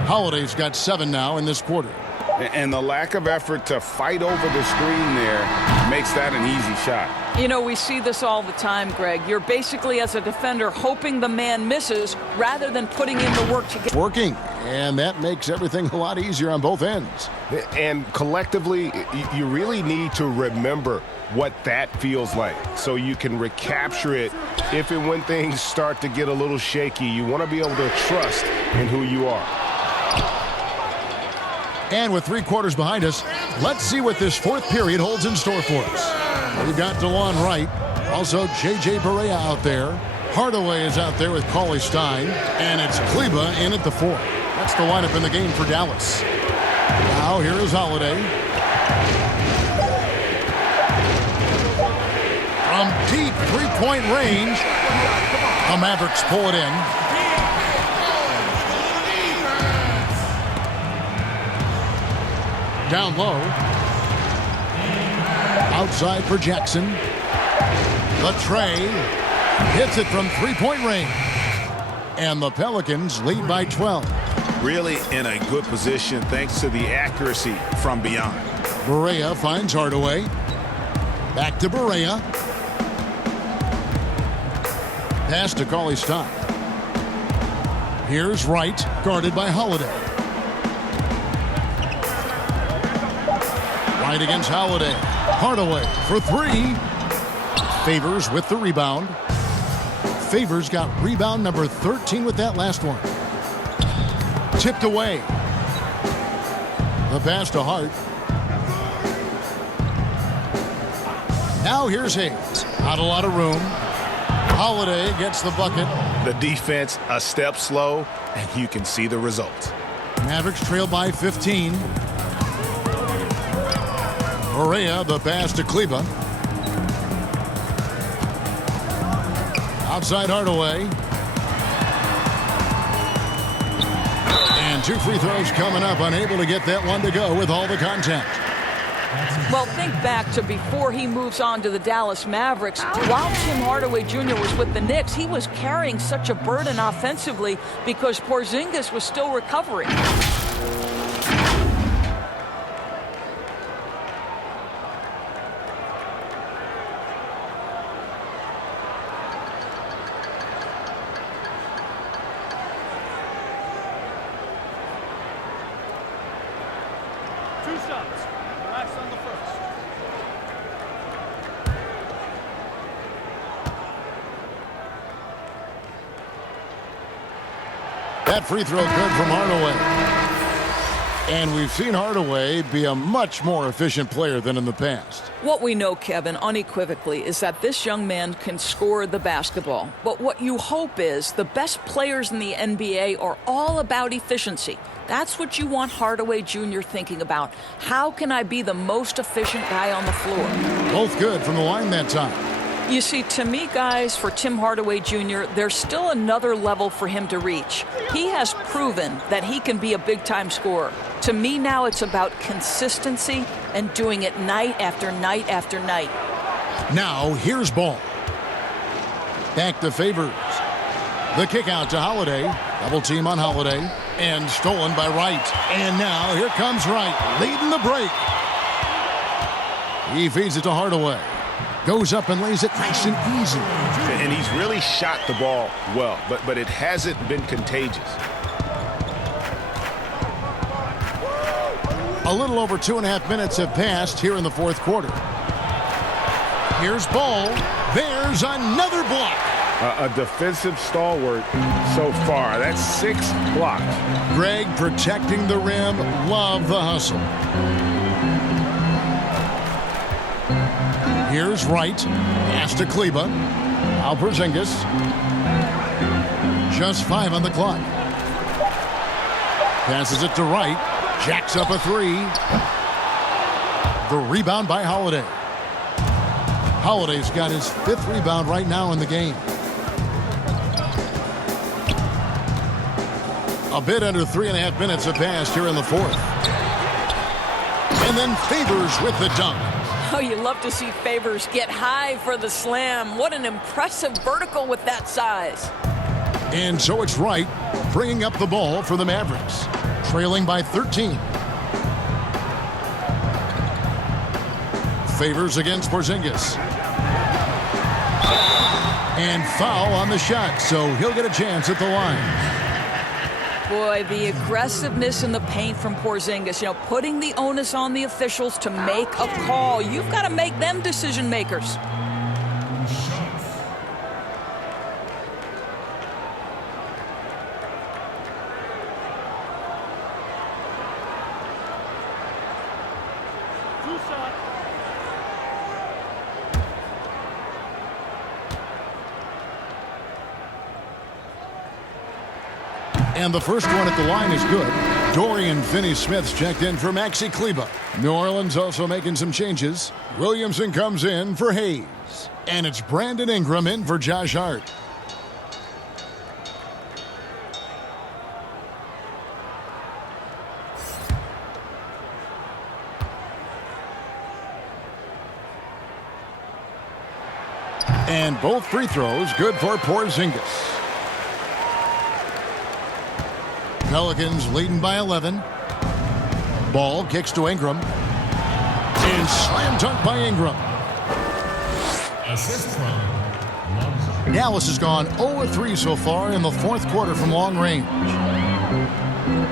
Holiday's got 7 now in this quarter. And the lack of effort to fight over the screen there makes that an easy shot. You know, we see this all the time, Greg. You're basically, as a defender, hoping the man misses rather than putting in the work to get... Working, and that makes everything a lot easier on both ends. And collectively, you really need to remember what that feels like so you can recapture it if and when things start to get a little shaky. You want to be able to trust in who you are. And with 3 quarters behind us, let's see what this fourth period holds in store for us. We've got DeLon Wright, also J.J. Barea out there. Hardaway is out there with Cauley Stein, and it's Kleba in at the 4. That's the lineup in the game for Dallas. Now here is Holiday. From deep three-point range, the Mavericks pull it in. Down low. Outside for Jackson. The tray. Hits it from three-point range. And the Pelicans lead by 12. Really in a good position thanks to the accuracy from beyond. Barea finds Hardaway. Back to Barea. Pass to Cauley Stein. Here's Wright, guarded by Holiday. Wright against Holiday. Hardaway for 3. Favors with the rebound. Favors got rebound number 13 with that last one. Tipped away. The pass to Hart. Now here's Hayes. Not a lot of room. Holiday gets the bucket. The defense a step slow, and you can see the result. Mavericks trail by 15. Barea, the pass to Kleba. Outside Hardaway. And 2 free throws coming up. Unable to get that one to go with all the contact. Well, think back to before he moves on to the Dallas Mavericks. While Tim Hardaway Jr. was with the Knicks, he was carrying such a burden offensively because Porzingis was still recovering. Two shots. Last on the first. That free throw good from Hardaway. And we've seen Hardaway be a much more efficient player than in the past. What we know, Kevin, unequivocally, is that this young man can score the basketball. But what you hope is the best players in the NBA are all about efficiency. That's what you want Hardaway Jr. thinking about. How can I be the most efficient guy on the floor? Both good from the line that time. You see, to me, guys, for Tim Hardaway Jr., there's still another level for him to reach. He has proven that he can be a big-time scorer. To me now, it's about consistency and doing it night after night after night. Now, here's Ball. Back to Favors. The kick out to Holiday. Double team on Holiday. And stolen by Wright. And now here comes Wright, leading the break. He feeds it to Hardaway. Goes up and lays it nice and easy. And he's really shot the ball well, but it hasn't been contagious. A little over 2.5 minutes have passed here in the fourth quarter. Here's Ball. There's another block. A defensive stalwart so far. That's 6 blocks. Greg protecting the rim. Love the hustle. Here's Wright. Pass to Kleba. Now Porzingis. Just 5 on the clock. Passes it to Wright. Jacks up a 3. The rebound by Holiday. Holiday's got his 5th rebound right now in the game. A bit under 3.5 minutes have passed here in the fourth. And then Favors with the dunk. Oh, you love to see Favors get high for the slam. What an impressive vertical with that size. And so it's Wright bringing up the ball for the Mavericks, trailing by 13. Favors against Porzingis. And foul on the shot, so he'll get a chance at the line. Boy, the aggressiveness in the paint from Porzingis, putting the onus on the officials to make a call. You've got to make them decision makers. And the first one at the line is good. Dorian Finney-Smith's checked in for Maxi Kleba. New Orleans also making some changes. Williamson comes in for Hayes. And it's Brandon Ingram in for Josh Hart. And both free throws good for Porzingis. Pelicans leading by 11. Ball kicks to Ingram. And slam dunk by Ingram. Assist from Lonzo. Dallas has gone 0-3 so far in the fourth quarter from long range.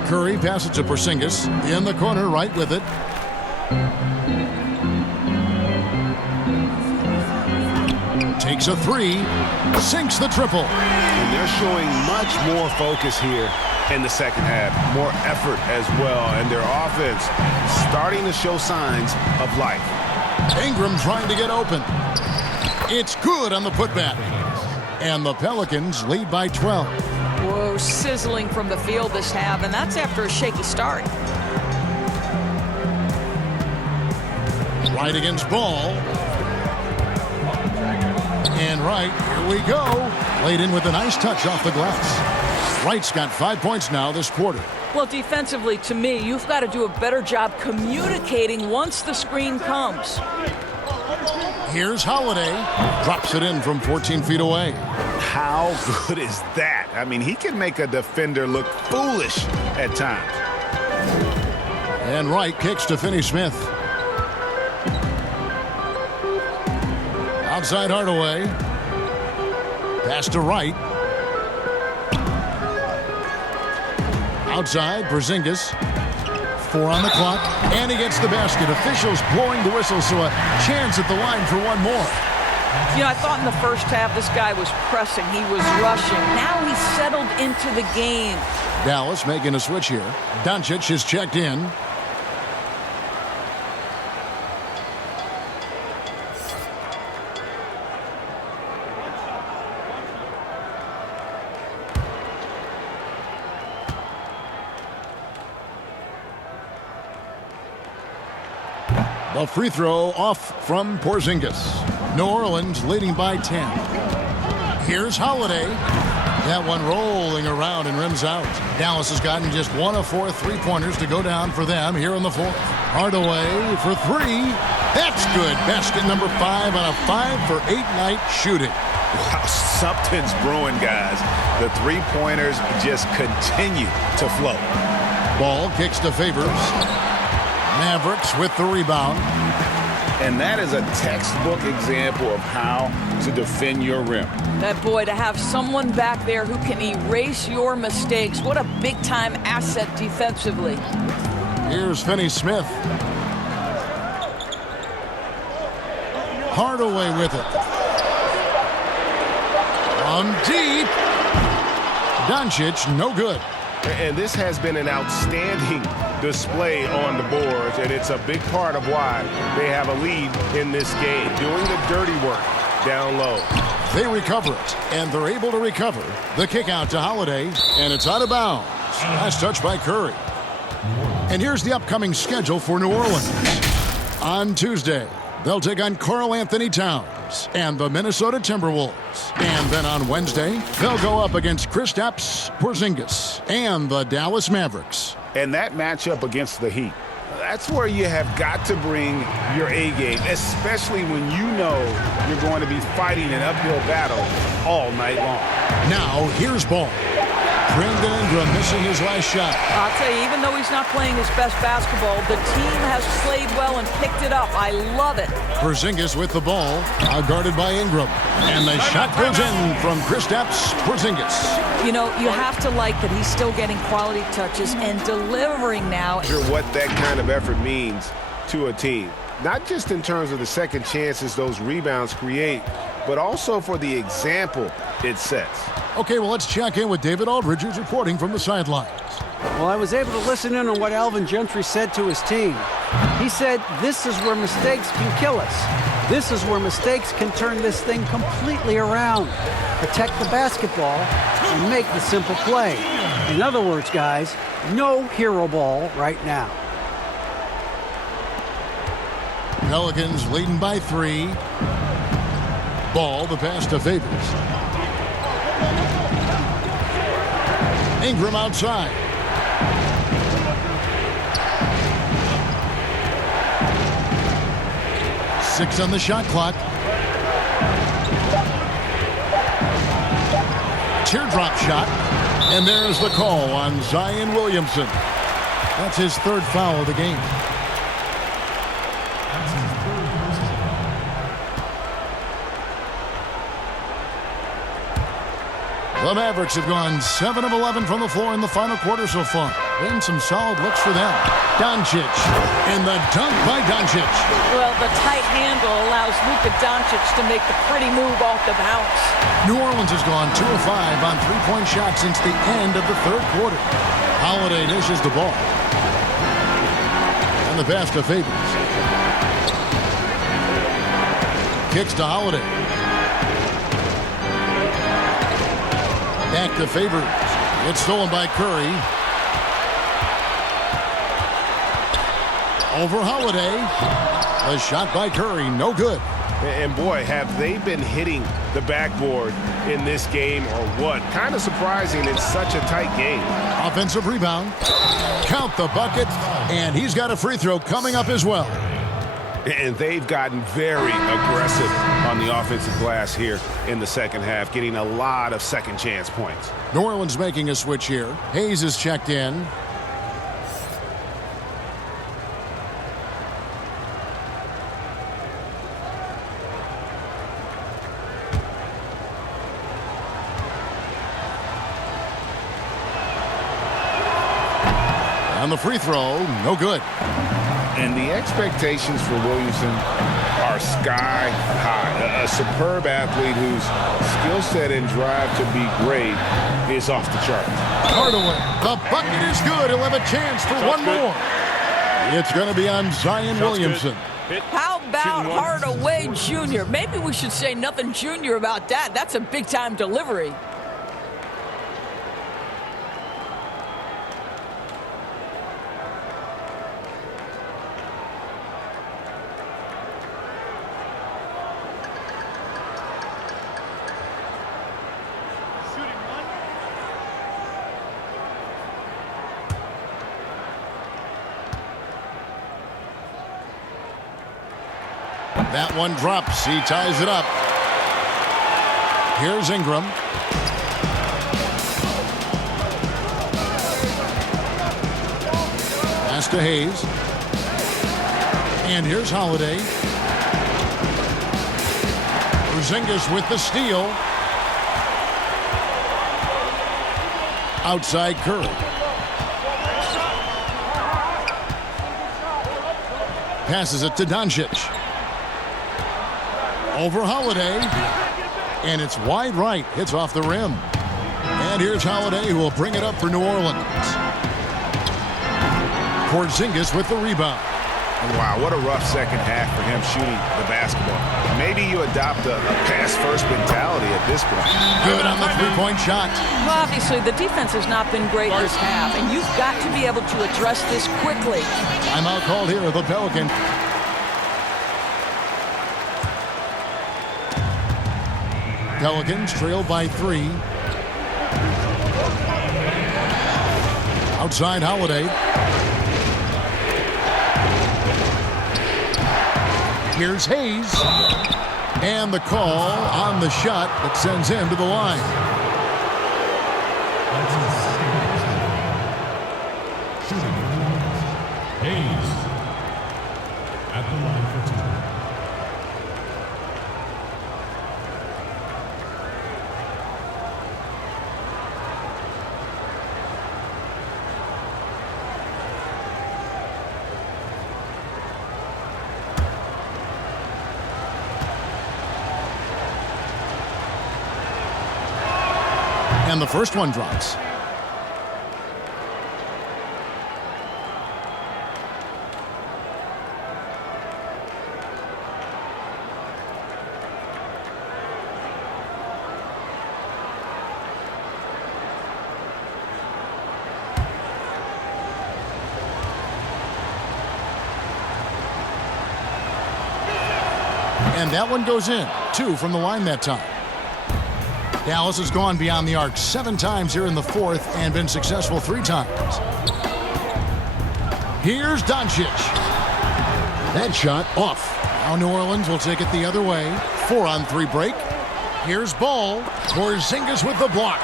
Curry passes to Porzingis. In the corner, right with it. Takes a 3. Sinks the triple. And they're showing much more focus here in the second half. More effort as well. And their offense starting to show signs of life. Ingram trying to get open. It's good on the putback. And the Pelicans lead by 12. Whoa, sizzling from the field this half, and that's after a shaky start. Right against Ball. And Wright, here we go. Laid in with a nice touch off the glass. Wright's got 5 points now this quarter. Well, defensively, to me, you've got to do a better job communicating once the screen comes. Here's Holiday. Drops it in from 14 feet away. How good is that? I mean, he can make a defender look foolish at times. And Wright kicks to Finney-Smith. Outside Hardaway. Pass to Wright. Outside, Porzingis. 4 on the clock. And he gets the basket. Officials blowing the whistle, so a chance at the line for one more. I thought in the first half this guy was pressing. He was rushing. Now he's settled into the game. Dallas making a switch here. Doncic is checked in. A free throw off from Porzingis. New Orleans leading by 10. Here's Holiday. That one rolling around and rims out. Dallas has gotten just 1 of 4 3-pointers to go down for them here in the fourth. Hardaway for 3. That's good. Basket number 5 on a 5 for 8 night shooting. Wow, something's brewing, guys. The three-pointers just continue to flow. Ball kicks to Favors. Mavericks with the rebound. And that is a textbook example of how to defend your rim. That boy, to have someone back there who can erase your mistakes, what a big-time asset defensively. Here's Finney-Smith. Hardaway with it. On deep. Doncic, no good. And this has been an outstanding display on the boards, and it's a big part of why they have a lead in this game, doing the dirty work down low. They recover it, and they're able to recover. The kick out to Holiday, and it's out of bounds. Last touch by Curry. And here's the upcoming schedule for New Orleans. On Tuesday, they'll take on Karl Anthony Towns and the Minnesota Timberwolves. And then on Wednesday, they'll go up against Kristaps Porzingis and the Dallas Mavericks. And that matchup against the Heat, that's where you have got to bring your A game, especially when you know you're going to be fighting an uphill battle all night long. Now, here's Ball. Brandon Ingram missing his last shot. I'll tell you, even though he's not playing his best basketball, the team has played well and picked it up. I love it. Porzingis with the ball, guarded by Ingram. And the shot goes in from Kristaps Porzingis. You know, you have to like that he's still getting quality touches and delivering now. What that kind of effort means to a team, not just in terms of the second chances those rebounds create, but also for the example it sets. Okay, well, let's check in with David Aldridge, who's reporting from the sidelines. Well, I was able to listen in on what Alvin Gentry said to his team. He said, this is where mistakes can kill us. This is where mistakes can turn this thing completely around. Protect the basketball and make the simple play. In other words, guys, no hero ball right now. Pelicans leading by 3. Ball, the pass to Favors. Ingram outside. Six on the shot clock. Teardrop shot. And there's the call on Zion Williamson. That's his third foul of the game. The Mavericks have gone 7 of 11 from the floor in the final quarter so far. And some solid looks for them. Doncic, and the dunk by Doncic. Well, the tight handle allows Luka Doncic to make the pretty move off the bounce. New Orleans has gone 2 of 5 on three-point shots since the end of the third quarter. Holiday dishes the ball. And the pass to Favors. Kicks to Holiday. Back to Favors. It's stolen by Curry. Over Holiday. A shot by Curry. No good. And boy, have they been hitting the backboard in this game or what? Kind of surprising it's such a tight game. Offensive rebound. Count the bucket. And he's got a free throw coming up as well. And they've gotten very aggressive on the offensive glass here in the second half, getting a lot of second chance points. New Orleans making a switch here. Hayes is checked in. On the free throw, no good. And the expectations for Williamson are sky high. A superb athlete whose skill set and drive to be great is off the chart. Hardaway, the bucket is good. He'll have a chance for one more. It's going to be on Zion Williamson. How about Hardaway Jr.? Maybe we should say nothing junior about that. That's a big-time delivery. That one drops. He ties it up. Here's Ingram. Pass to Hayes. And here's Holiday. Porzingis with the steal. Outside Curry. Passes it to Doncic. Over Holiday. And it's wide right. Hits off the rim. And here's Holiday, who will bring it up for New Orleans. Porzingis with the rebound. Wow, what a rough second half for him shooting the basketball. Maybe you adopt a pass-first mentality at this point. Good on the three-point shot. Well, obviously, the defense has not been great this half, and you've got to be able to address this quickly. Timeout called here at the Pelicans. Pelicans trail by 3. Outside Holiday. Here's Hayes. And the call on the shot that sends him to the line. Hayes at the line for 2. And the first one drops. And that one goes in. 2 from the line that time. Dallas has gone beyond the arc 7 times here in the fourth and been successful 3 times. Here's Doncic. That shot off. Now New Orleans will take it the other way. 4-on-3 break. Here's Ball. Porzingis with the block.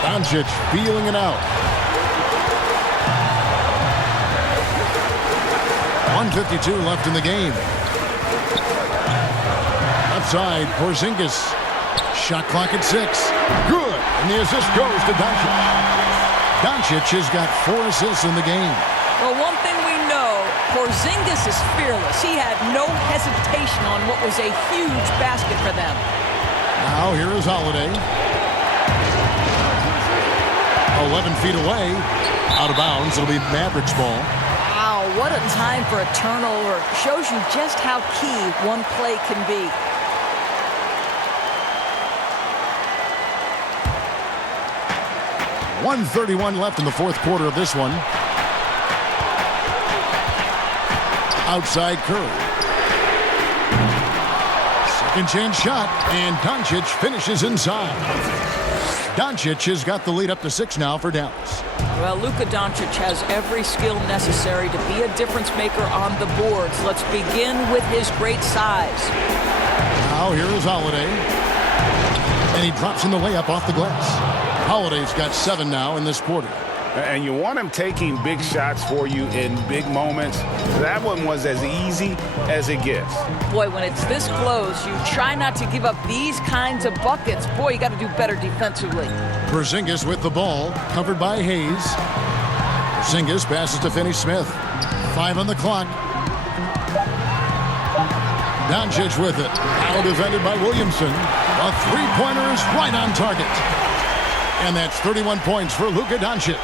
Doncic feeling it out. 1:52 left in the game. Side, Porzingis. Shot clock at 6. Good. And the assist goes to Doncic. Doncic has got 4 assists in the game. Well, one thing we know, Porzingis is fearless. He had no hesitation on what was a huge basket for them. Now here is Holiday. 11 feet away. Out of bounds. It'll be Mavericks ball. Wow, what a time for a turnover. Shows you just how key one play can be. .131 left in the fourth quarter of this one. Outside Curry. Second chance shot, and Doncic finishes inside. Doncic has got the lead up to 6 now for Dallas. Well, Luka Doncic has every skill necessary to be a difference maker on the boards. Let's begin with his great size. Now here is Holiday. And he drops in the layup off the glass. Holiday's got 7 now in this quarter. And you want him taking big shots for you in big moments. That one was as easy as it gets. Boy, when it's this close, you try not to give up these kinds of buckets. Boy, you got to do better defensively. Porzingis with the ball, covered by Hayes. Porzingis passes to Finney-Smith. 5 on the clock. Doncic with it. Now defended by Williamson. A three-pointer is right on target. And that's 31 points for Luka Doncic.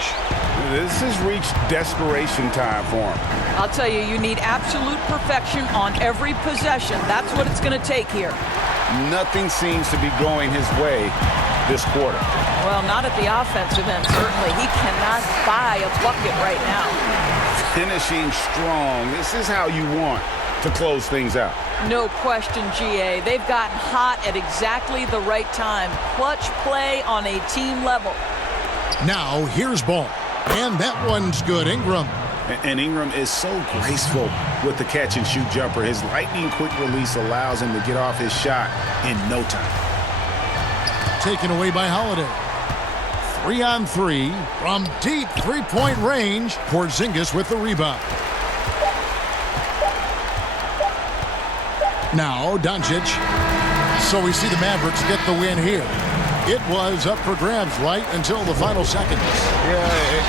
This has reached desperation time for him. I'll tell you, you need absolute perfection on every possession. That's what it's going to take here. Nothing seems to be going his way this quarter. Well, not at the offensive end, certainly. He cannot buy a bucket right now. Finishing strong. This is how you want to close things out. No question, GA. They've gotten hot at exactly the right time. Clutch play on a team level. Now here's Ball. And that one's good. Ingram And Ingram is so graceful with the catch-and-shoot jumper. His lightning-quick release allows him to get off his shot in no time. Taken away by Holiday. 3-on-3 from deep three-point range. Porzingis with the rebound. Now Doncic. So we see the Mavericks get the win here. It was up for grabs right until the final seconds. Yeah,